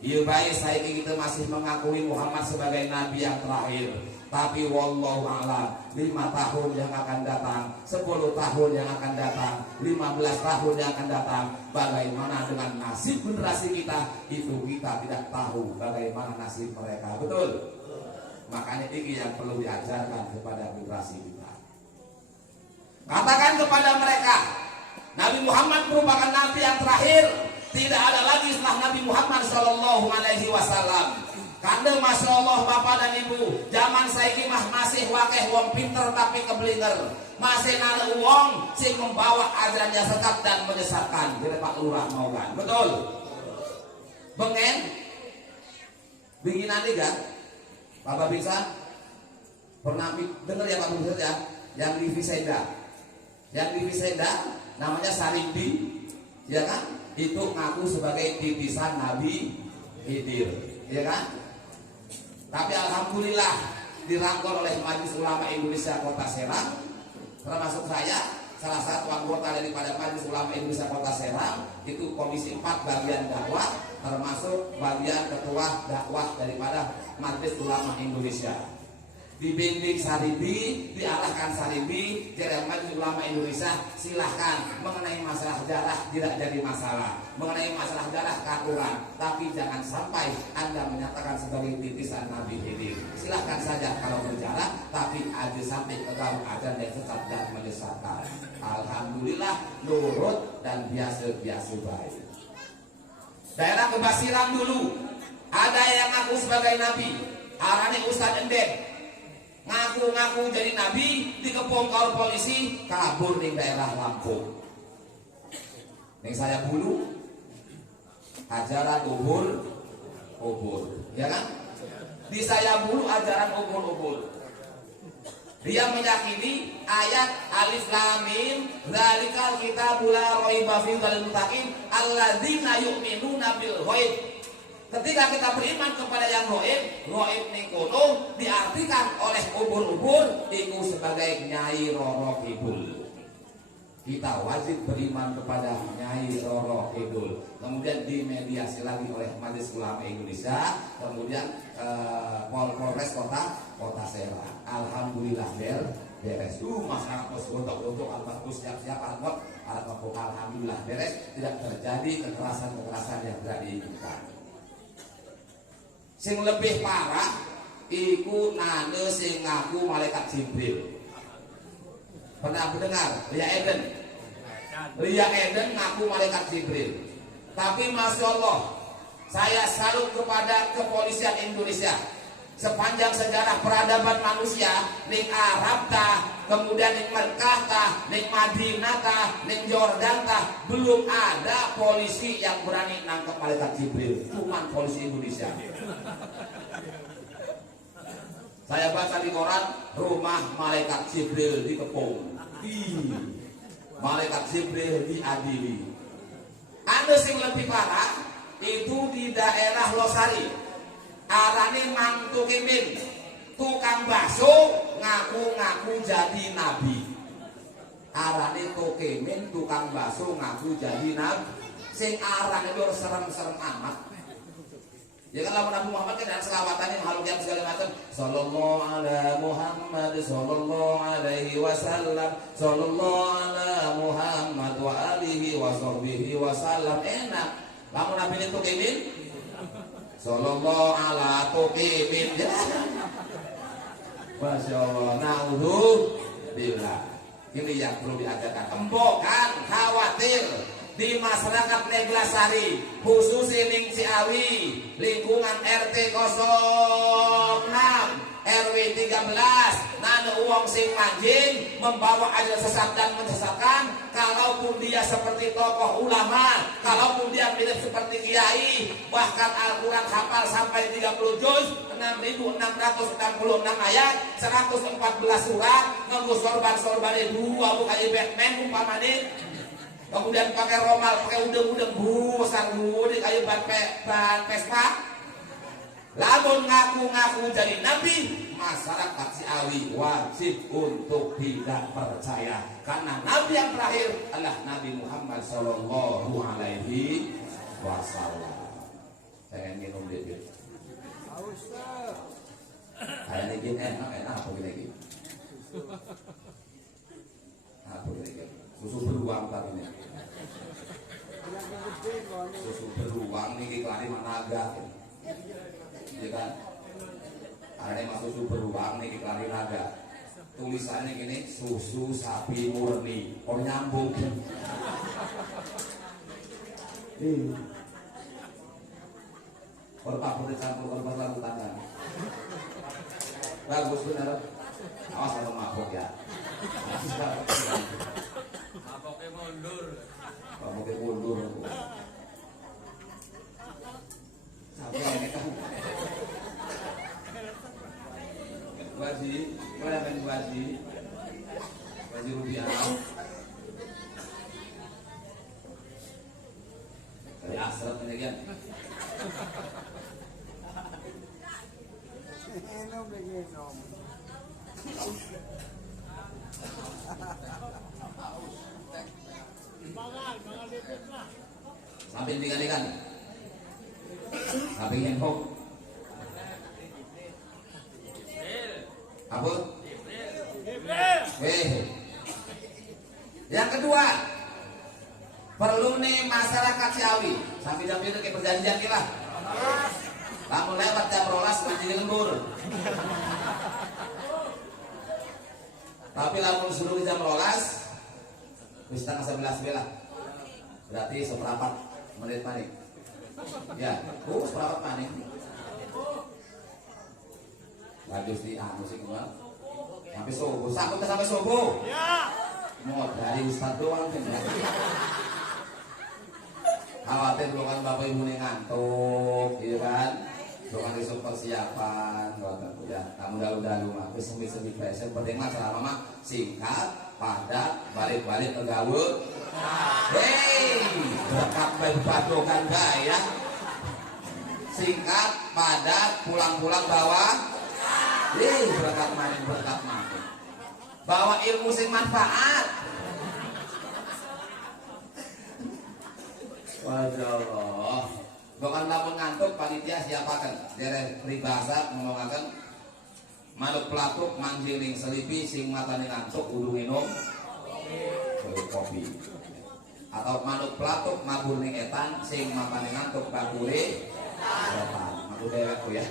Iya baik, saya kita masih mengakui Muhammad sebagai Nabi yang terakhir. Tapi wallahu a'lam, 5 tahun yang akan datang, 10 tahun yang akan datang, 15 tahun yang akan datang, bagaimana dengan nasib generasi kita, itu kita tidak tahu bagaimana nasib mereka. Betul? Makanya ini yang perlu diajarkan kepada generasi kita. Katakan kepada mereka, Nabi Muhammad merupakan Nabi yang terakhir. Tidak ada lagi setelah Nabi Muhammad Sallallahu Alaihi Wasallam. Karena Masya Allah Bapak dan Ibu, zaman saiki mah masih wakeh wong pinter tapi keblinger. Masih nana uang sing membawa ajaran yang sesat dan menyesatkan. Jadi Pak Lurah mau kan? Betul? Bengen? Bingin nanti kan? Bapak bisa? Pernah dengar ya Pak Lurah ya? Yang di Visenda. Yang di Visenda namanya Sarimbi. Ya kan? Itu ngaku sebagai titisan Nabi Khidir. Ya kan? Tapi alhamdulillah dirangkul oleh Majelis Ulama Indonesia Kota Serang, termasuk saya salah satu anggota daripada Majelis Ulama Indonesia Kota Serang, itu Komisi 4 bagian dakwah, termasuk bagian ketua dakwah daripada Majelis Ulama Indonesia. Dibimbing Sarimbi, diarahkan Sarimbi, jadi Majelis Ulama Indonesia silahkan mengenai masalah jarah tidak jadi masalah, mengenai masalah jarah katuran, tapi jangan sampai Anda menyatakan sebagai titisan Nabi Khidir. Silahkan saja kalau berjarah, tapi aja sampai ke dalam ajaran yang sesat dan menyesatkan. Alhamdulillah nurut dan biasa-biasa baik. Daerah Kebasiran dulu ada yang ngaku sebagai Nabi, arane Ustadz Endek. Ngaku-ngaku jadi nabi, dikepung kaul polisi, kabur di daerah Lampung. Yang saya bulu ajaran ubur, ya kan? Di saya bulu ajaran ubur. Dia meyakini ayat alif lam mim dzalikal kitabul la raiba fihi lil muttaqin alladzina yu'minuna bil ghaib. Ketika kita beriman kepada yang goib nikono diartikan oleh ubur-ubur itu sebagai Nyai Roro Kidul. Kita wajib beriman kepada Nyai Roro Kidul. Kemudian dimediasi lagi oleh Majelis Ulama Indonesia, kemudian Polres Kota Serang. Alhamdulillah beres. Masyarakat untuk almarhum siap-siap alhamdulillah beres, tidak terjadi kekerasan yang tidak diinginkan. Sing lebih parah iku nane sing ngaku malaikat Jibril. Pernah mendengar Ria Eden ngaku malaikat Jibril. Tapi Masya Allah, saya salut kepada kepolisian Indonesia. Sepanjang sejarah peradaban manusia, ning Arab tah, kemudian ning Mekah tah, ning Madinah tah, ning Jordan tah, belum ada polisi yang berani nangkep malaikat Jibril. Cuman polisi Indonesia. Saya baca di koran, rumah malaikat Jibril dikepung, malaikat Jibril diadili. Ada sing lebih parah itu di daerah Losari. Arane mantu Kimin, tukang bakso ngaku-ngaku jadi nabi. Arane Kimin, tukang bakso ngaku jadi nabi. Sing arane itu serem-serem amat. Ya kan Nabi Muhammad kan ada selawatannya makhluk yang segala macam. Sallallahu ala Muhammad, sallallahu alaihi wasallam, sallallahu ala Muhammad wa alihi wa sahbihi wasallam. Enak. Kamu Nabi itu Kimin? Sallallahu ala Kimin. Masya Allah. Naudzubillah. Ini yang perlu diajarkan. Empokan khawatir di masyarakat Neglasari, khususnya ning Ciawi, lingkungan RT 06, RW 13, nana uang sing manjing membawa ajaran sesat dan menyesatkan. Kalaupun dia seperti tokoh ulama, kalaupun dia mirip seperti kiai, bahkan Al-Quran hafal sampai 30 juz, 6.666 ayat, 114 surat, nganggo sorban-sorban dua bukan Batman umpamane. kemudian pakai romal, pakai udeng-udeng besar gede kayak ban Vespa. Lamun ngaku-ngaku jadi nabi, masyarakat Ciawi wajib untuk tidak percaya karena nabi yang terakhir adalah Nabi Muhammad Sallallahu Alaihi Wasallam. Pengen minum dikit. Kayak gini enak apa gini? Apa gini? Susu beruang tadi ini. Susu beruang nih kelari managa. Iya kan? Ada yang masuk susu beruang nih kelari naga. Tulisannya gini, susu sapi murni. Oh nyambung. Berpapur dicampur berbalik tangan. Bagus benar. Awas kalau mabok ya. Maboknya mundur. Maboknya mundur. Sampai ini kan. Waji, mana kan waji? Waji rupiah. Dari asal penyajian. Sampai dikalikan. Sampai handphone. Apa? Yang kedua, perlu nih masyarakat Ciawi sampai jam itu kayak perjanjian kita. Kamu lewat jam 12 masih lembur. Tapi lamun suruh jam 12 wis setengah 11 bela. Berarti seperempat menit panik. Ya, seperempat panik. Lanjut di musik gua. Sampai subuh, sampai subuh. Ya. Mau dari Ustaz doang kan ya. Khawatir lu kan bapak ibu nih ngantuk, iya kan? Jangan isuk persiapan, ya. Kamu dalu-dalu mah, semi-semi fashion. Penting mah selama mah singkat, padat, balik-balik ke gawe. Hei, berkat badongan gaya. Singkat, padat, pulang-pulang bawa. Hei, berkat maning. Bawa ilmu sing manfaat. Masya Allah. Bukan lamun ngantuk panitia siapakan. Dari peribahasa ngomongkan manuk pelatuk manggiling selipi sing matane ngantuk kudu minum kopi. Atau manuk pelatuk mabur ning etan sing matane ngantuk bakule etan. Aku dewek ya.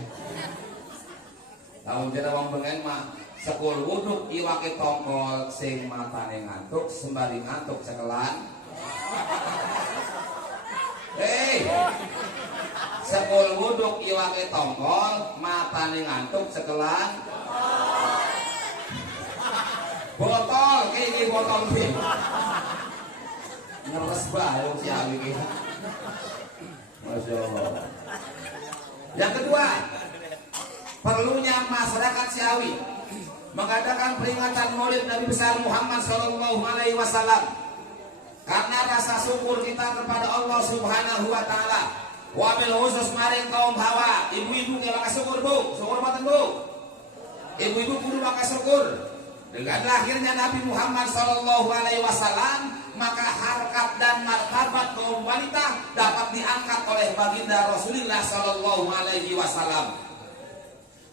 Lamun jera wong bengen mah sekul wuduk iwake tongkol sing matane ngantuk sembari ngantuk cekelan. Hei, sekul wuduk iwake tongkol matane ngantuk cekelan. Botol, kayak botol pin. Ngeres bae wong Ciawi iki. Masya Allah. Yang kedua, perlunya masyarakat Ciawi mengadakan peringatan Maulid Nabi besar Muhammad Sallallahu Alaihi Wasallam karena rasa syukur kita kepada Allah Subhanahu Wa Taala. Wabil khusus maring kaum Hawa, ibu-ibu yang maka syukur bu, syukur mboten bu. Ibu-ibu kudu maka syukur dengan lahirnya Nabi Muhammad Sallallahu Alaihi Wasallam, maka harkat dan martabat kaum wanita dapat diangkat oleh baginda Rasulullah Sallallahu Alaihi Wasallam.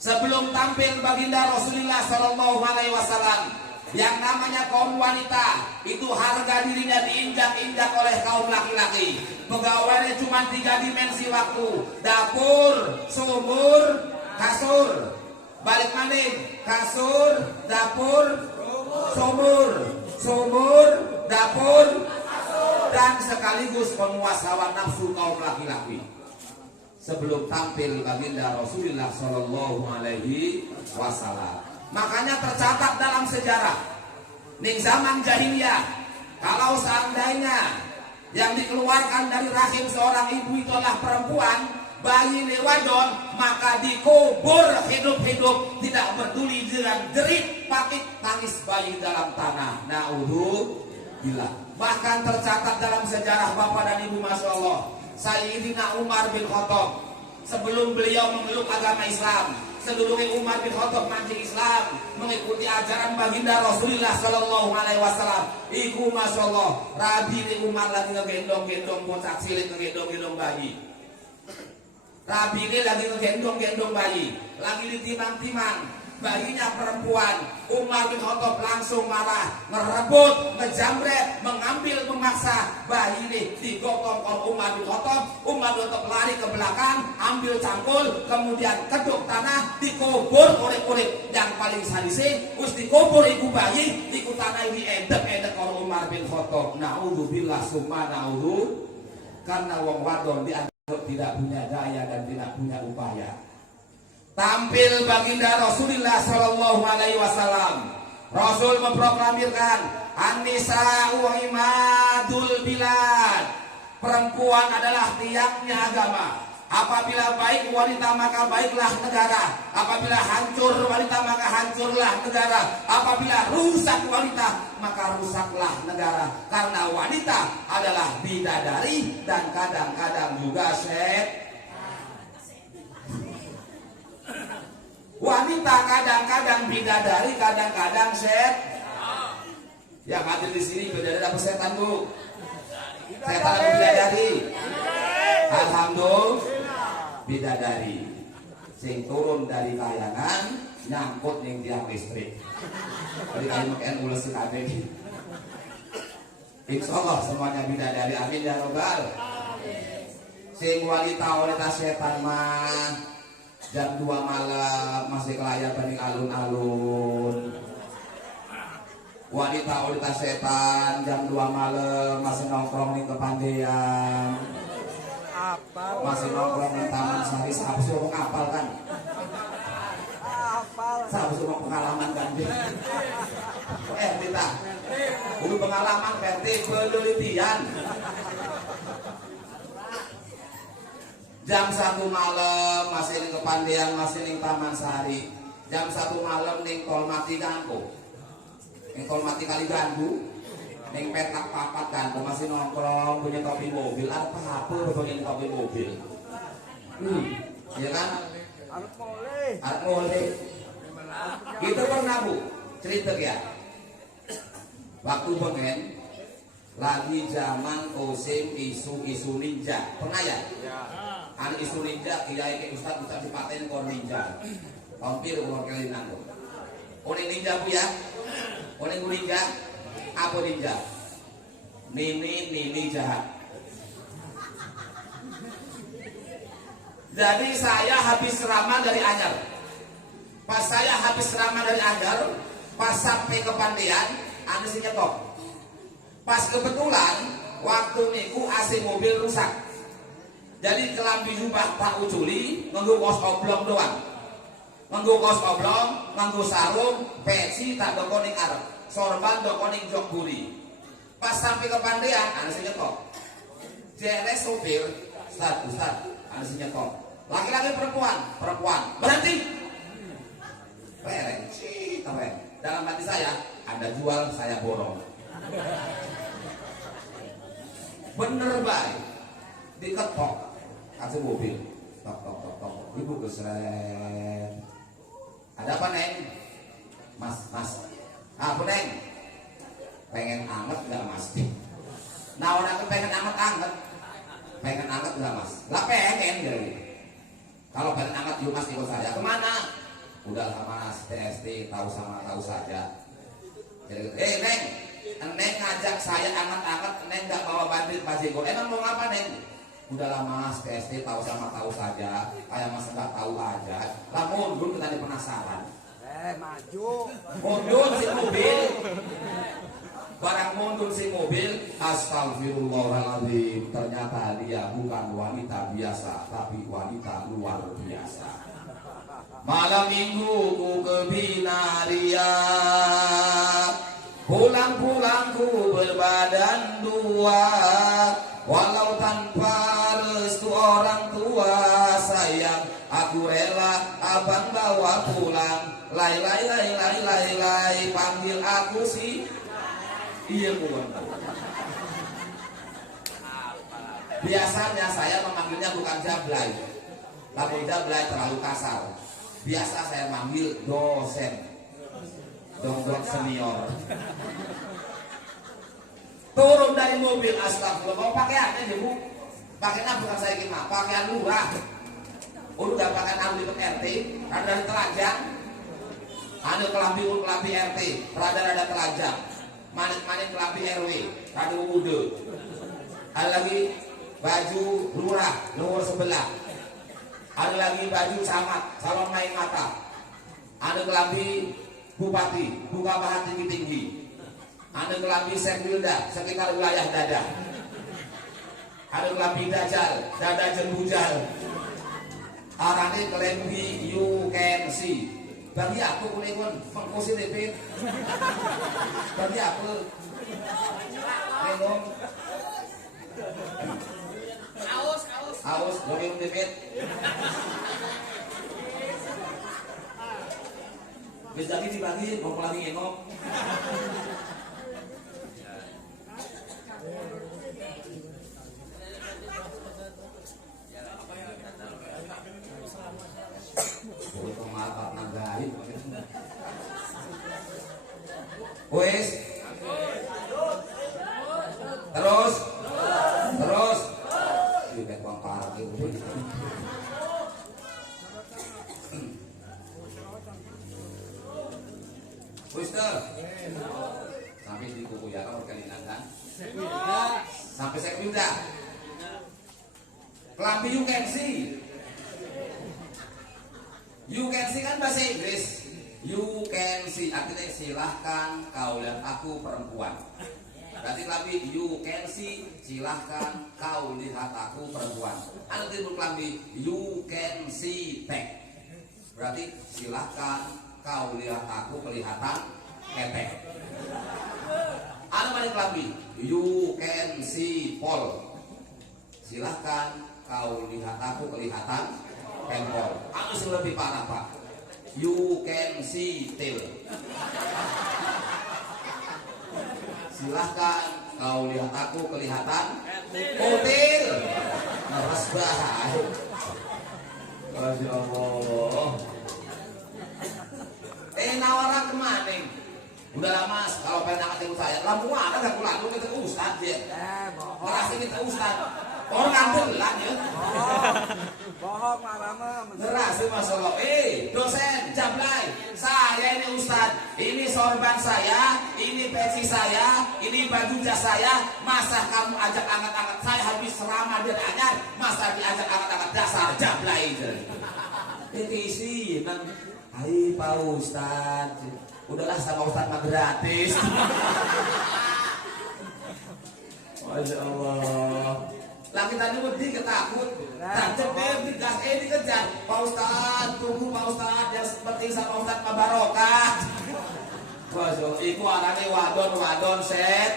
Sebelum tampil baginda Rasulullah Sallallahu Alaihi Wasallam, yang namanya kaum wanita itu harga dirinya diinjak-injak oleh kaum laki-laki. Pegawainya cuma 3 dimensi waktu: dapur, sumur, kasur. Balik maning, kasur, dapur, sumur, dapur, dan sekaligus penguas hawa nafsu kaum laki-laki. Sebelum tampil baginda Rasulullah Sallallahu Alaihi Wasallam. Makanya tercatat dalam sejarah ning zaman jahiliyah, kalau seandainya yang dikeluarkan dari rahim seorang ibu itu adalah perempuan, bayi wadon, maka dikubur hidup-hidup, tidak peduli dengan jerit pakik tangis bayi dalam tanah. Naudzubillah. Bahkan tercatat dalam sejarah Bapak dan Ibu, Masya Allah, Sayyidina Umar bin Khattab sebelum beliau memeluk agama Islam, sedulunya Umar bin Khattab mancing Islam, mengikuti ajaran baginda Rasulullah Sallallahu Alaihi Wasallam. Iku Masya Allah, Rabi ni Umar lagi ngegendong-gendong bocah cilik, ngegendong-gendong bayi. Rabi ini lagi ngegendong-gendong bayi, lagi ditimang-timang. Bayinya perempuan. Umar bin Khattab langsung marah, ngerebut, ngejamret, mengambil, memaksa bayi ini digotong oleh Umar bin Khattab. Umar bin Khattab lari ke belakang, ambil cangkul, kemudian keduk tanah, dikubur kulit-kulit. Yang paling sadise, us dikubur ibu bayi, iku tanah ini edek-edek oleh Umar bin Khattab. Naudzubillah summa naudzu, karena wong wadon dianggap tidak punya daya dan tidak punya upaya. Tampil baginda Rasulullah Sallallahu Alaihi Wasallam. Rasul memproklamirkan An-Nisa imadul bilad. Perempuan adalah tiangnya agama. Apabila baik wanita maka baiklah negara. Apabila hancur wanita maka hancurlah negara. Apabila rusak wanita maka rusaklah negara. Karena wanita adalah bidadari dan kadang-kadang juga wanita kadang-kadang bidadari, kadang-kadang yang hadir di sini bidadari apa setan, Bu? Setan atau bidadari? Alhamdulillah bidadari. Sing turun dari layangan nyangkut ning tiang listrik. Jadi kalian makan ulas si kabeh. Insyaallah semuanya bidadari, amin ya robbal. Sing wanita setan mah jam 2 malam masih kelayar banding alun-alun. Wanita setan jam 2 malam masih nongkrong di kepandean. Masih nongkrong di Taman Sari. Siapa sih ngomong apal kan? Siapa sih ngomong pengalaman kan? Kita udah pengalaman verti penelitian. Jam 1 malam masih ning kepandean, masih ning Taman Sari. Jam 1 malam ning Tol Mati Ganggu. Ning Tol Mati Kali Ganggu. Ning petak papat Ganggu masih nongkrong punya topi mobil. Apa begini topi mobil. Iya kan? Arep boleh. Itu pernah, Bu. Cerita ya. Waktu pengen lagi zaman osim isu ninja. Pernah ya? An isu ninja, kiai ke ustad dipaten kor ninja. Hampir umur kalian tuh. Oleh ninja Bu ya. Oleh ninja. Apa ninja? Nini jahat. Jadi saya habis ceramah dari Anyar. Pas saya habis ceramah dari Anyar, pas sampai ke Pandean, anu si nyetok. Pas kebetulan waktu niku AC mobil rusak. Jadi kelambi jubah Pak Uculi nganggo kaos oblong doang. Nganggo kaos oblong, nganggo sarung, peci tak doko ning arep. Sorban doko ning jok buri. Pas sampai ke Pandean, ana sing nyetok. Jere sopir, Ustaz, ana sing nyetok. Laki-laki perempuan. Berhenti. Pereng, dalam hati saya, Anda jual, saya borong. Bener baik. Diketok. Kasih mobil, tok, ibu keseret. Ada apa Neng? Mas, apa Neng? Pengen anget nggak Mas? Nah orang pengen anget, nggak Mas? Lah pengen gitu. Kalau pengen anget yuk Mas ikut saya kemana? Udah Mas, TST tahu saja. Neng ngajak saya anget, Neng nggak bawa bandit Pak Jengkol. Emang mau apa Neng? Udahlah Mas, PST tahu saja. Kayak Mas nggak tahu aja. Lah mundur kita penasaran. Maju. Mundur si mobil. Barang mundur si mobil, astagfirullahaladzim. Ternyata dia bukan wanita biasa, tapi wanita luar biasa. Malam minggu ku ke Binaria, pulang ku berbadan dua. Walau tanpa restu orang tua, sayang aku rela abang bawa pulang. Lai, panggil aku sih. Iya bukan. Biasanya saya memanggilnya bukan Jablay. Lamun Jablay terlalu kasar. Biasa saya manggil dosen. Dongdok senior. Turun dari mobil, astagfirullah. Mau pakaiannya ibu? Pakaian bukan saya kira, pakaian lurah. Udah pakaian ahli RT, ada dari telanjang. Ada kelambi RT, rada telanjang. Manik kelambi RW, rada udah. Ada lagi baju lurah, nomor sebelah. Ada lagi baju camat, calon main mata. Ada kelambi bupati, buka bahan tinggi-tinggi. Ada kelambi Sekilda, sekitar wilayah dada. Ada kelambi dajal, dada jembujal. Arane kelambi you can see. Bagi aku kuningun mengkusi dipit. Bagi aku minum. Aus, minum dipit. Bisa dibagi, mau lagi ngomong. Wes, terus, juga uang parkir. Mister, sampai di kuku ya kamu kelingan kan? Sampai saya udah. Kelambi you can see. You can see kan bahasa Inggris. You can see artinya silahkan kau lihat aku perempuan. Berarti kelambi you can see, silahkan kau lihat aku perempuan. Ada timbul kelambi you can see back. Berarti silahkan kau lihat aku kelihatan ketek. Ada balik kelambi you can see Paul. Silahkan kau lihat aku kelihatan pentol. Aku sih lebih parah pak. You can see tail. Silahkan kau lihat aku kelihatan kotil. Ngeras bahaya. Masya Allah. Nawaran kemana? Udah lama kalau pengen angkat saya. Lampu ada gak pulang? Lu kita ustad ya. Ngerasa kita ustad. Orang ngantuk lah ya. Bohong lama. Ngerasa masalah. Dosen Jablay, saya ini ustad. Ini sorban saya, ini peci saya, ini baju jas saya. Masa kamu ajak angkat-angkat saya habis Ramadan aja. Masa diajak angkat-angkat dasar Jablay itu. Itu isi nang. Hai Pak Ustad. Udahlah sama Ustad mah gratis. Masya Allah. Laki tadi wedi ketakut. Tancep digas dikejar. Pak Ustad, tunggu Pak Ustad yang seperti sama Ustad Pak Barokah. Masya Allah. Iku anaknya wadon set.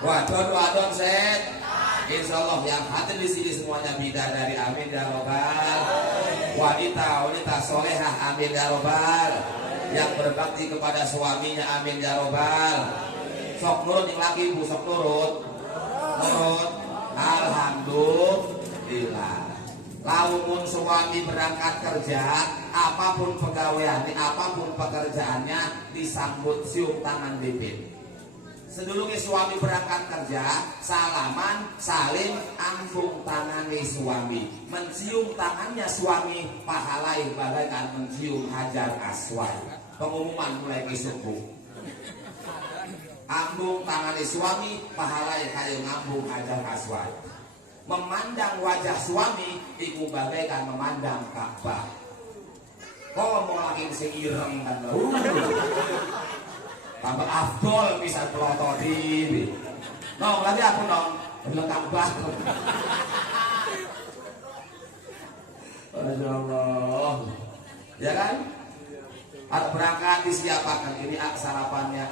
Wadon set. Insya Allah yang hadir di sini semuanya bidadari, amin ya robbal. Wanita solehah, amin ya robbal. Yang berbakti kepada suaminya, amin ya robbal. Sok nurut yang laki bu, sok nurut. Alhamdulillah. Lamun suami berangkat kerja, apapun pegawaiannya, apapun pekerjaannya, disambut siung tangan bibit. Sedulungi suami berangkat kerja, salaman, salim, ambung tangani suami. Mencium tangannya suami, pahalai bagaikan mencium hajar aswad. Pengumuman mulai besok bu. Ambung tangani suami, pahalai kayu ngambung hajar aswad. Memandang wajah suami, ibu bagaikan memandang Ka'bah. Kau mau lagi seireng kan tambah afdol bisa pelotor ini. Nong lagi aku nong belakang banget. Masya Allah. Ya kan? Ada berangkat disiapakan ini sarapannya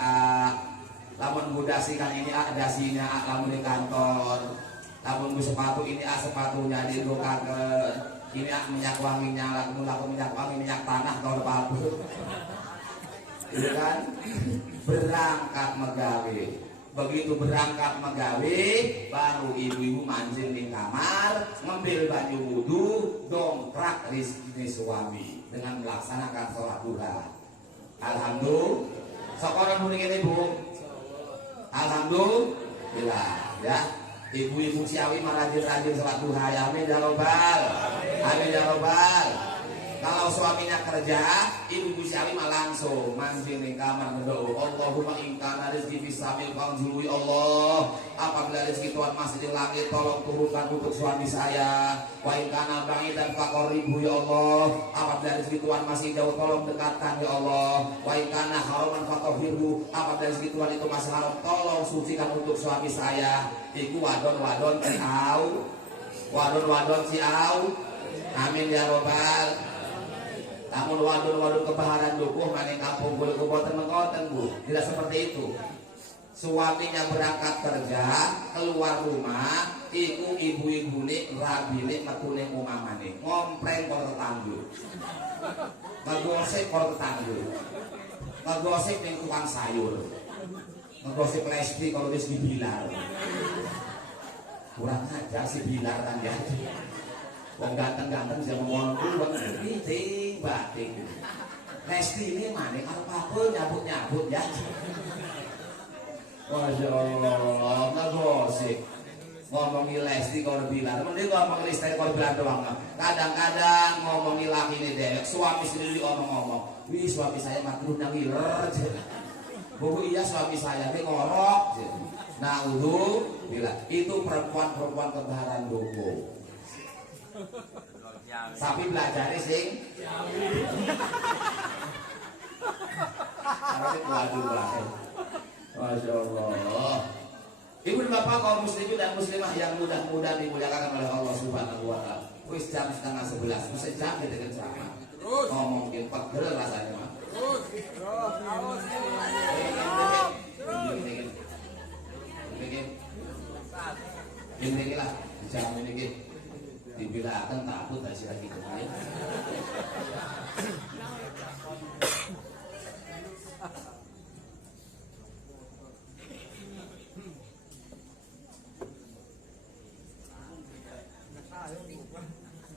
lamun budasi kan ini dasinya lamun di kantor. Lamun sepatu ini sepatunya dibukakan. Ini minyak wanginya lamun minyak wangi minyak tanah kalau sepatu. Itu kan berangkat megawe. Begitu berangkat megawe baru ibu-ibu mancing di kamar. ambil baju wudhu, dongkrak rizki suami dengan melaksanakan sholat duha. Alhamdulillah. Sekolah muni ini Bu. Alhamdulillah ya. Ibu-ibu Ciawi mah rajin-rajin sholat duha ya. Amin ya robbal. Amin ya robbal. Kalau suaminya kerja, ibu Ciawi mah langsung mancing di kamar berdoa. Allahumma ingkana rizki fisamil fangzului Allah. Apabila rezeki Tuhan masih di langit, tolong turunkan untuk suami saya. Wa ingkana bangi dan fakoribu ya Allah. Apabila rezeki Tuhan masih jauh, tolong dekatkan ya Allah. Wa ingkana haruman fatohirhu. Apabila rezeki Tuhan itu masih haram, tolong sucikan untuk suami saya. Iku wadon ciau. Wadon ciau. Amin ya robbal. Namun wadon kebaharan dukuh maning kampung bulu keboten mengkoten Bu. Tidak seperti itu. Suaminya berangkat kerja, keluar rumah, iku ibu-ibu nih rabine metune umamane ngompreng kor tetangga. Ngegosip kor tetangga. Ngegosip ning tukang sayur. Ngegosip Lesti kalau wis dibilar. Kurang ajar si Bilar kan ya. Wong ganteng-ganteng bisa ngomong uang ini batik. Lesti ini mana kalau apa nyabut ya. Masya Allah, nggak gosip. Ngomongi Lesti kalau Bilar, mending ngomong Lesti kalau Bilar doang. Kadang-kadang ngomongi laki ini dewek, suami sendiri ngomong-ngomong. Wih suami saya maklum yang ngiler. Bu iya suami saya ini ngorok. Nah bilang itu perempuan kebaharan duku. Tapi belajar sing Masya Allah. Ibu dan bapak kaum muslimin dan muslimah yang mudah-mudahan dimuliakan oleh Allah Subhanahu wa Ta'ala. Wis jam 10:30, sejam kita dengan ceramah. Ngomongin pegel rasanya mah. Ini lah jam ini dibilangkan takut tak sih lagi kemarin.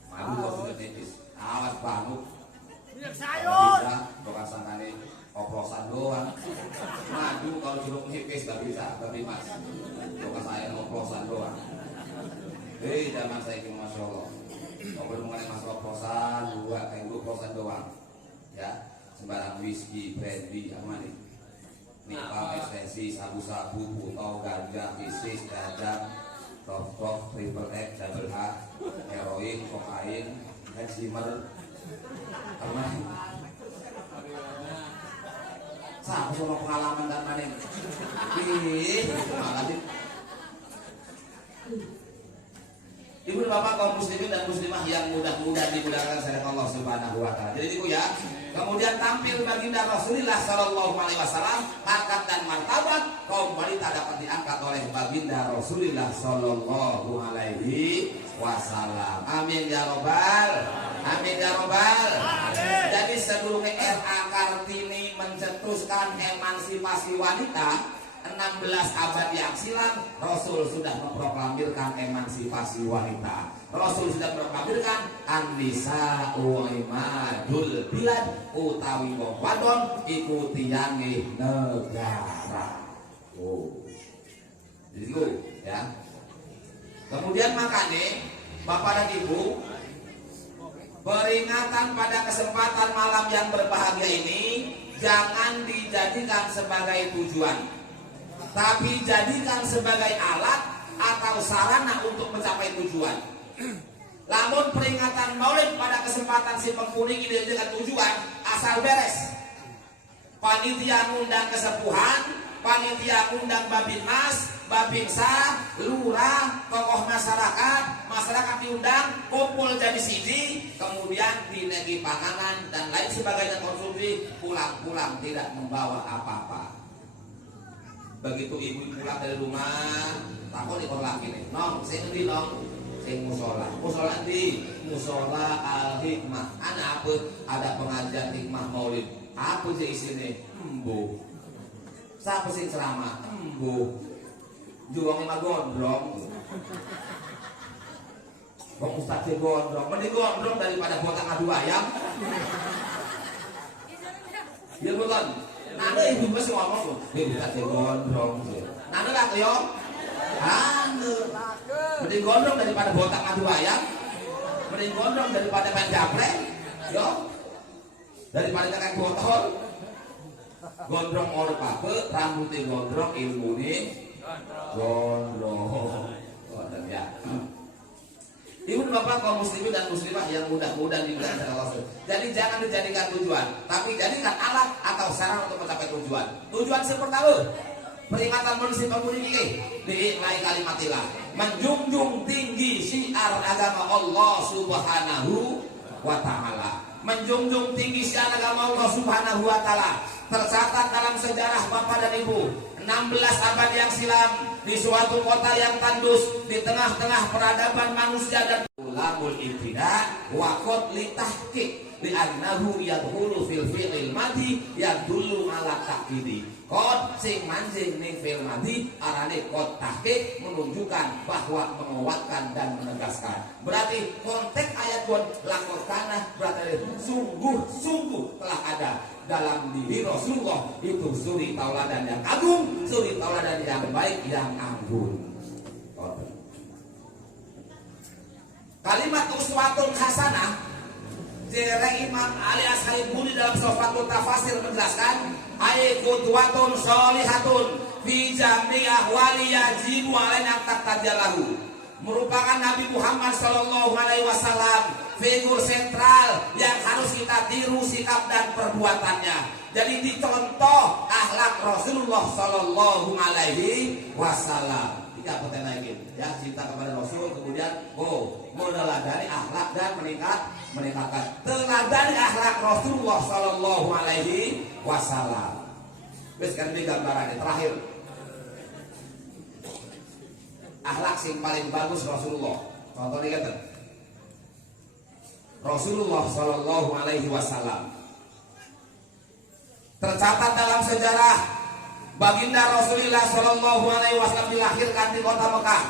Madu sudah titis, awas banget. Bisa, bukan sangkane oplosan doang. Madu kalau jeruk nipis gak bisa, tapi mas, bukan saya oplosan doang. Zaman saya ini Masya Allah. Kalau mengenai masalah oplosan, dua kayak gue oplosan doang. Ya, sembarang whisky, brandy, apa nih? Nipah, ekstensi, sabu-sabu, putau, ganja, isis, dadang, top, triple X, double A, heroin, kokain, heximmer, apa nih? Sama semua pengalaman dan mana ini? Malah sih. Ibu dan bapak kaum muslimin dan muslimah yang mudah-mudahan dimuliakan oleh Allah Subhanahu wa Ta'ala. Jadi ibu ya, kemudian tampil baginda Rasulullah Sallallahu Alaihi Wasallam, harkat dan martabat kaum wanita dapat diangkat oleh baginda Rasulullah Sallallahu Alaihi Wasallam. Amin ya robbal, amin ya robbal. Jadi sebelum RA Kartini mencetuskan emansipasi wanita 16 abad yang silam, Rasul sudah memproklamirkan emansipasi wanita. Rasul sudah memproklamirkan an-nisa'u imadul bilad, utawi wong wadon iku tiyange negara. Jadi itu ya. Kemudian makanya Bapak dan Ibu, peringatan pada kesempatan malam yang berbahagia ini jangan dijadikan sebagai tujuan, tapi jadikan sebagai alat atau sarana untuk mencapai tujuan. Namun peringatan Maulid pada kesempatan si pengkuning ini dengan tujuan asal beres. Panitia ngundang kesepuhan, panitia ngundang babin mas, babinsa, lurah, tokoh masyarakat diundang, kumpul jadi siji, kemudian dinegi panganan dan lain sebagainya konsumsi, pulang-pulang tidak membawa apa-apa. Begitu ibu pulang dari rumah, takut ikut laki nih, nong, saya ngendi nong, saya musola di musola al hikmah. Anak apa? Ada pengajian hikmah maulid. Apa sih isinya? Embu. Siapa sih ceramah? Embu. 10 juangnya mah gondrong Bang Ustaz gondrong, mending gondrong daripada botak adu ayam. Iya bukan? Nada ibu masih ngomong, ibu Ustaz gondrong. Nada lah yo. Nada. Mending gondrong daripada botak adu ayam. Mending gondrong daripada main gaplek. Yo. Daripada kakak botol. Gondrong orang apa? Rambutnya gondrong, ilmunya gondrong. Gondrong ya. Ibu bapak kaum muslimin dan muslimah yang mudah-mudahan dimuliakan oleh Allah. Jadi jangan dijadikan tujuan, tapi jadikan alat atau sarana untuk mencapai tujuan. Tujuan seperti apa? Peringatan manusia pemudi ini di lain kalimatilah menjunjung tinggi syiar agama Allah Subhanahu wa Ta'ala. Menjunjung tinggi syiar agama Allah Subhanahu wa Ta'ala. Tercatat dalam sejarah Bapak dan Ibu 16 abad yang silam di suatu kota yang tandus di tengah-tengah peradaban manusia dan ulamul ibtida wa qad litahqiq li annahu yadkhulu fil fi'il madhi yadullu ala ta'kidi. Qad sing manjing ning fi'il madhi arane qad tahqiq menunjukkan bahwa menguatkan dan menegaskan. Berarti konteks ayat qad laqad kana berarti sungguh-sungguh telah ada dalam diri Rasulullah itu suri tauladan yang agung, suri tauladan yang baik, yang anggun. Kalimat uswatun hasanah, jere Imam Ali Ashaibuni dalam Sofatul Tafasir menjelaskan, ay qudwatun sholihatun fi jami ahwali yajibu alaina taqtajalahu. Merupakan Nabi Muhammad sallallahu alaihi wasallam figur sentral yang harus kita tiru sikap dan perbuatannya. Jadi dicontoh akhlak Rasulullah sallallahu alaihi wasallam. Tiga poten lagi ya, cinta kepada Rasul, kemudian meneladani akhlak dan meningkatkan teladani akhlak Rasulullah sallallahu alaihi wasallam. Wes kan ini gambarannya terakhir. Akhlak sing paling bagus Rasulullah. Contohnya kan Rasulullah sallallahu alaihi wasallam tercatat dalam sejarah baginda Rasulullah sallallahu alaihi wasallam dilahirkan di kota Mekah.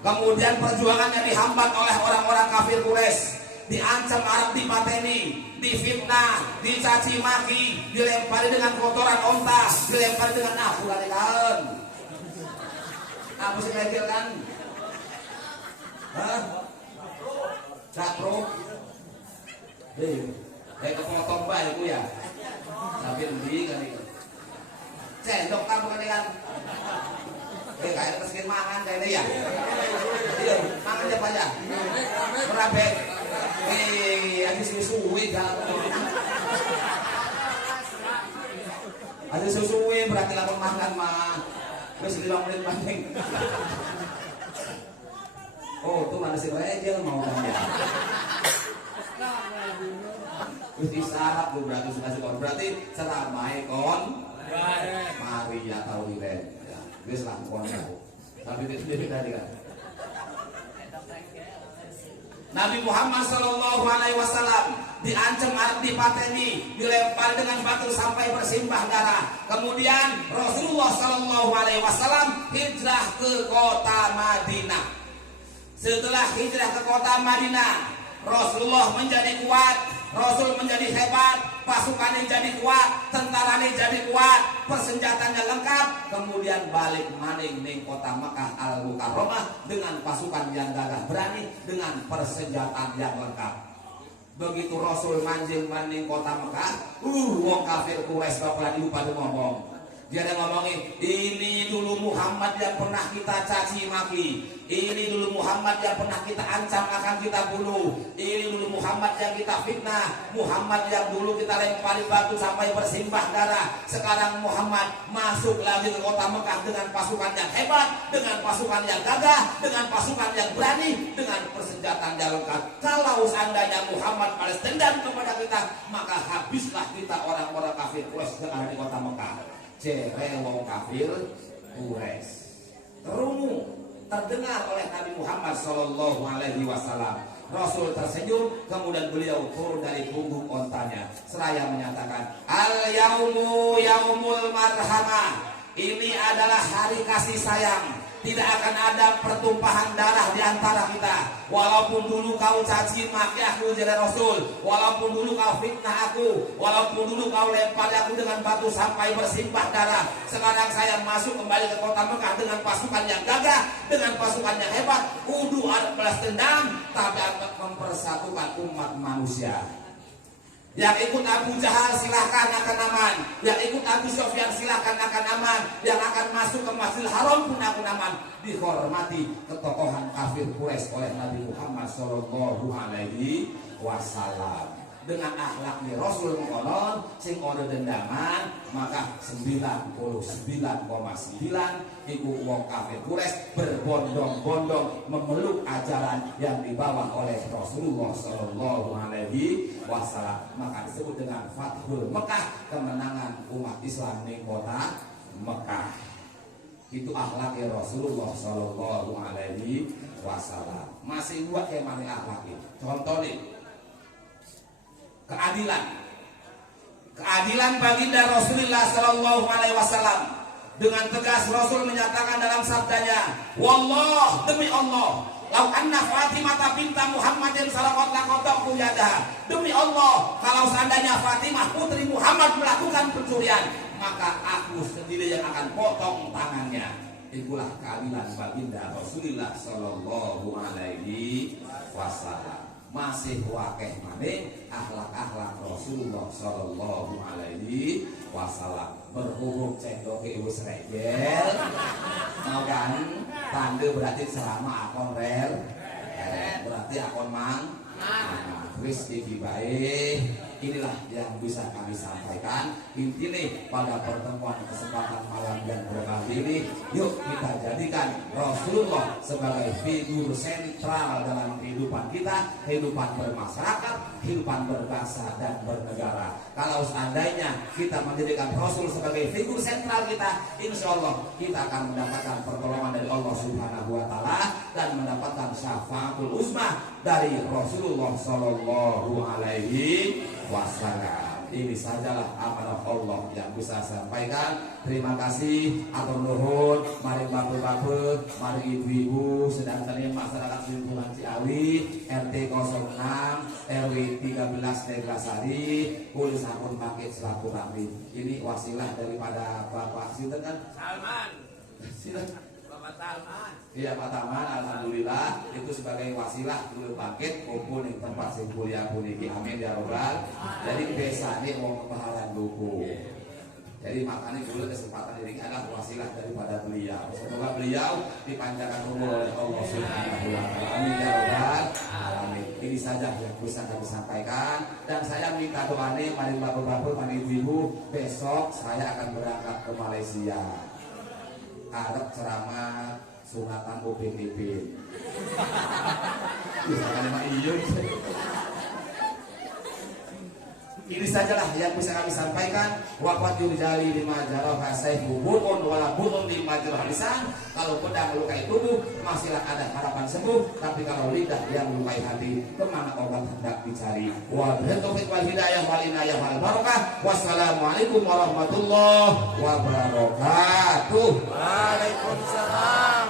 Kemudian perjuangannya dihambat oleh orang-orang kafir Quraisy, diancam Arab dipateni, difitnah, dicaci maki, dilempari dengan kotoran onta, dilempari dengan kan. Apa sih mikir kan? Hah? Capro? Kayak kepotong baik itu ya. Sambil beli kan itu. Cendok kamu kan? Kayak keskin mangan kayaknya ya. Iya, mangan aja aja. Berabek. Ada susuwe kan. Ada susuwe berarti lapor makan mah. Terus 5 menit banding. Oh, tuh mana si Rejel mau nanya. Terus disarap lu berarti sudah sekon. Berarti ceramai kon Maria tahu Iren. Ya, wis lah kon. Tapi itu dia tadi kan. Nabi Muhammad sallallahu alaihi wasallam diancam Arab dipateni, dilempar dengan batu sampai bersimbah darah. Kemudian Rasulullah sallallahu alaihi wasallam hijrah ke kota Madinah. Setelah hijrah ke kota Madinah, Rasulullah menjadi kuat, Rasul menjadi hebat, pasukannya jadi kuat, tentaranya jadi kuat, persenjatanya lengkap. Kemudian balik maning ning kota Makkah Al-Mukarramah dengan pasukan yang gagah berani, dengan persenjataan yang lengkap. Begitu Rasul manjing maning kota Makkah, wong kafir Quraisy bakalan lupa ngomong. Dia ada ngomongin, ini dulu Muhammad yang pernah kita caci maki, ini dulu Muhammad yang pernah kita ancam akan kita bunuh, ini dulu Muhammad yang kita fitnah, Muhammad yang dulu kita lempari batu sampai bersimbah darah. Sekarang Muhammad masuk lagi ke kota Mekah dengan pasukan yang hebat, dengan pasukan yang gagah, dengan pasukan yang berani, dengan persenjataan yang lengkap. Kalau seandainya Muhammad balas dendam kepada kita, maka habislah kita orang-orang kafir Quraisy yang ada di kota Mekah. Jere wong kafir Quraisy. Terungu terdengar oleh Nabi Muhammad sallallahu alaihi wasallam. Rasul tersenyum, kemudian beliau turun dari punggung ontanya seraya menyatakan, al yaumu yaumul marhamah. Ini adalah hari kasih sayang, Tidak akan ada pertumpahan darah di antara kita. Walaupun dulu kau caci maki aku jadi Rasul, walaupun dulu kau fitnah aku, walaupun dulu kau lempar aku dengan batu sampai bersimpah darah, sekarang saya masuk kembali ke kota Mekah dengan pasukan yang gagah, dengan pasukan yang hebat, kudu balas dendam, tapi akan mempersatukan umat manusia. Yang ikut Abu Jahal silahkan akan aman, yang ikut Abu Sufyan silahkan akan aman, yang akan masuk ke Masjidil Haram pun akan aman. Dihormati ketokohan kafir Quraisy oleh Nabi Muhammad Shallallahu Alaihi Wasallam. Dengan akhlaknya Rasul mengkonon sing ora dendaman, maka 99,9 iku wong kafir Quraisy berbondong-bondong memeluk ajaran yang dibawa oleh Rasulullah Shallallahu Alaihi Wasallam. Maka disebut dengan Fathul Mekah, kemenangan umat Islam di kota Mekah. Itu akhlaknya Rasulullah Shallallahu Alaihi Wasallam. Masih buat kayak mana akhlaknya? Contoh nih, keadilan baginda Rasulullah Shallallahu Alaihi Wasallam. Dengan tegas Rasul menyatakan dalam sabdanya, wallah, demi Allah, lau anna Fatimah binta Muhammadin salawat lakotaku yadaha, demi Allah, kalau seandainya Fatimah putri Muhammad melakukan pencurian, maka aku sendiri yang akan potong tangannya. Itulah keadilan baginda Rasulullah Shallallahu Alaihi Wasallam. Masih wakeh maneh akhlak-akhlak Rasulullah Shallallahu Alaihi Wasallam. Berhubung cendok wis regel, mau kan tanda berarti selama akon rel, berarti akon mang. Wis iki bae. Inilah yang bisa kami sampaikan. Intinya pada pertemuan kesempatan malam yang berkah ini, yuk kita jadikan Rasulullah sebagai figur sentral dalam kehidupan kita, kehidupan bermasyarakat, kehidupan berbangsa dan bernegara. Kalau seandainya kita menjadikan Rasul sebagai figur sentral kita, insya Allah kita akan mendapatkan pertolongan dari Allah Subhanahu Wa Taala dan mendapatkan syafaatul uzma dari Rasulullah Shallallahu Alaihi Wasallam. Ini sajalah amanah Allah yang bisa sampaikan. Terima kasih, atur nuhun, mari bapak-bapak, mari ibu-ibu, sedangkan masyarakat lingkungan Ciawi, RT 06, RW 13 Neglasari, kulis akun paket selaku rahmi. Ini wasilah daripada Bapak Sinten kan? Salman. Silakan. Bapak Salman. Iya Pak Taman, alhamdulillah itu sebagai wasilah dulu paket kumpul di tempat sing kuliah puniki, amin ya robbal. Jadi biasanya mau kepahalan buku. Jadi makanya dulu kesempatan ini adalah wasilah daripada beliau. Semoga beliau dipanjangkan umur oleh Allah Subhanahu wa taala. Amin ya robbal alamin. Ini saja yang bisa kami sampaikan, dan saya minta doanya mari bapak-bapak, mari ibu-ibu, besok saya akan berangkat ke Malaysia. Arep ceramah sunatan UPTP. Misalkan emang iya. Ini sajalah yang bisa kami sampaikan. Waqat yurjali lima jarah kasih bubun wala bubun lima jarah lisan. Kalau pedang melukai tubuh masihlah ada harapan sembuh, tapi kalau lidah yang melukai hati, kemana obat hendak dicari? Wa billahi wal hidayah wal inayah wal barakah. Wassalamualaikum warahmatullahi wabarakatuh. Waalaikumsalam.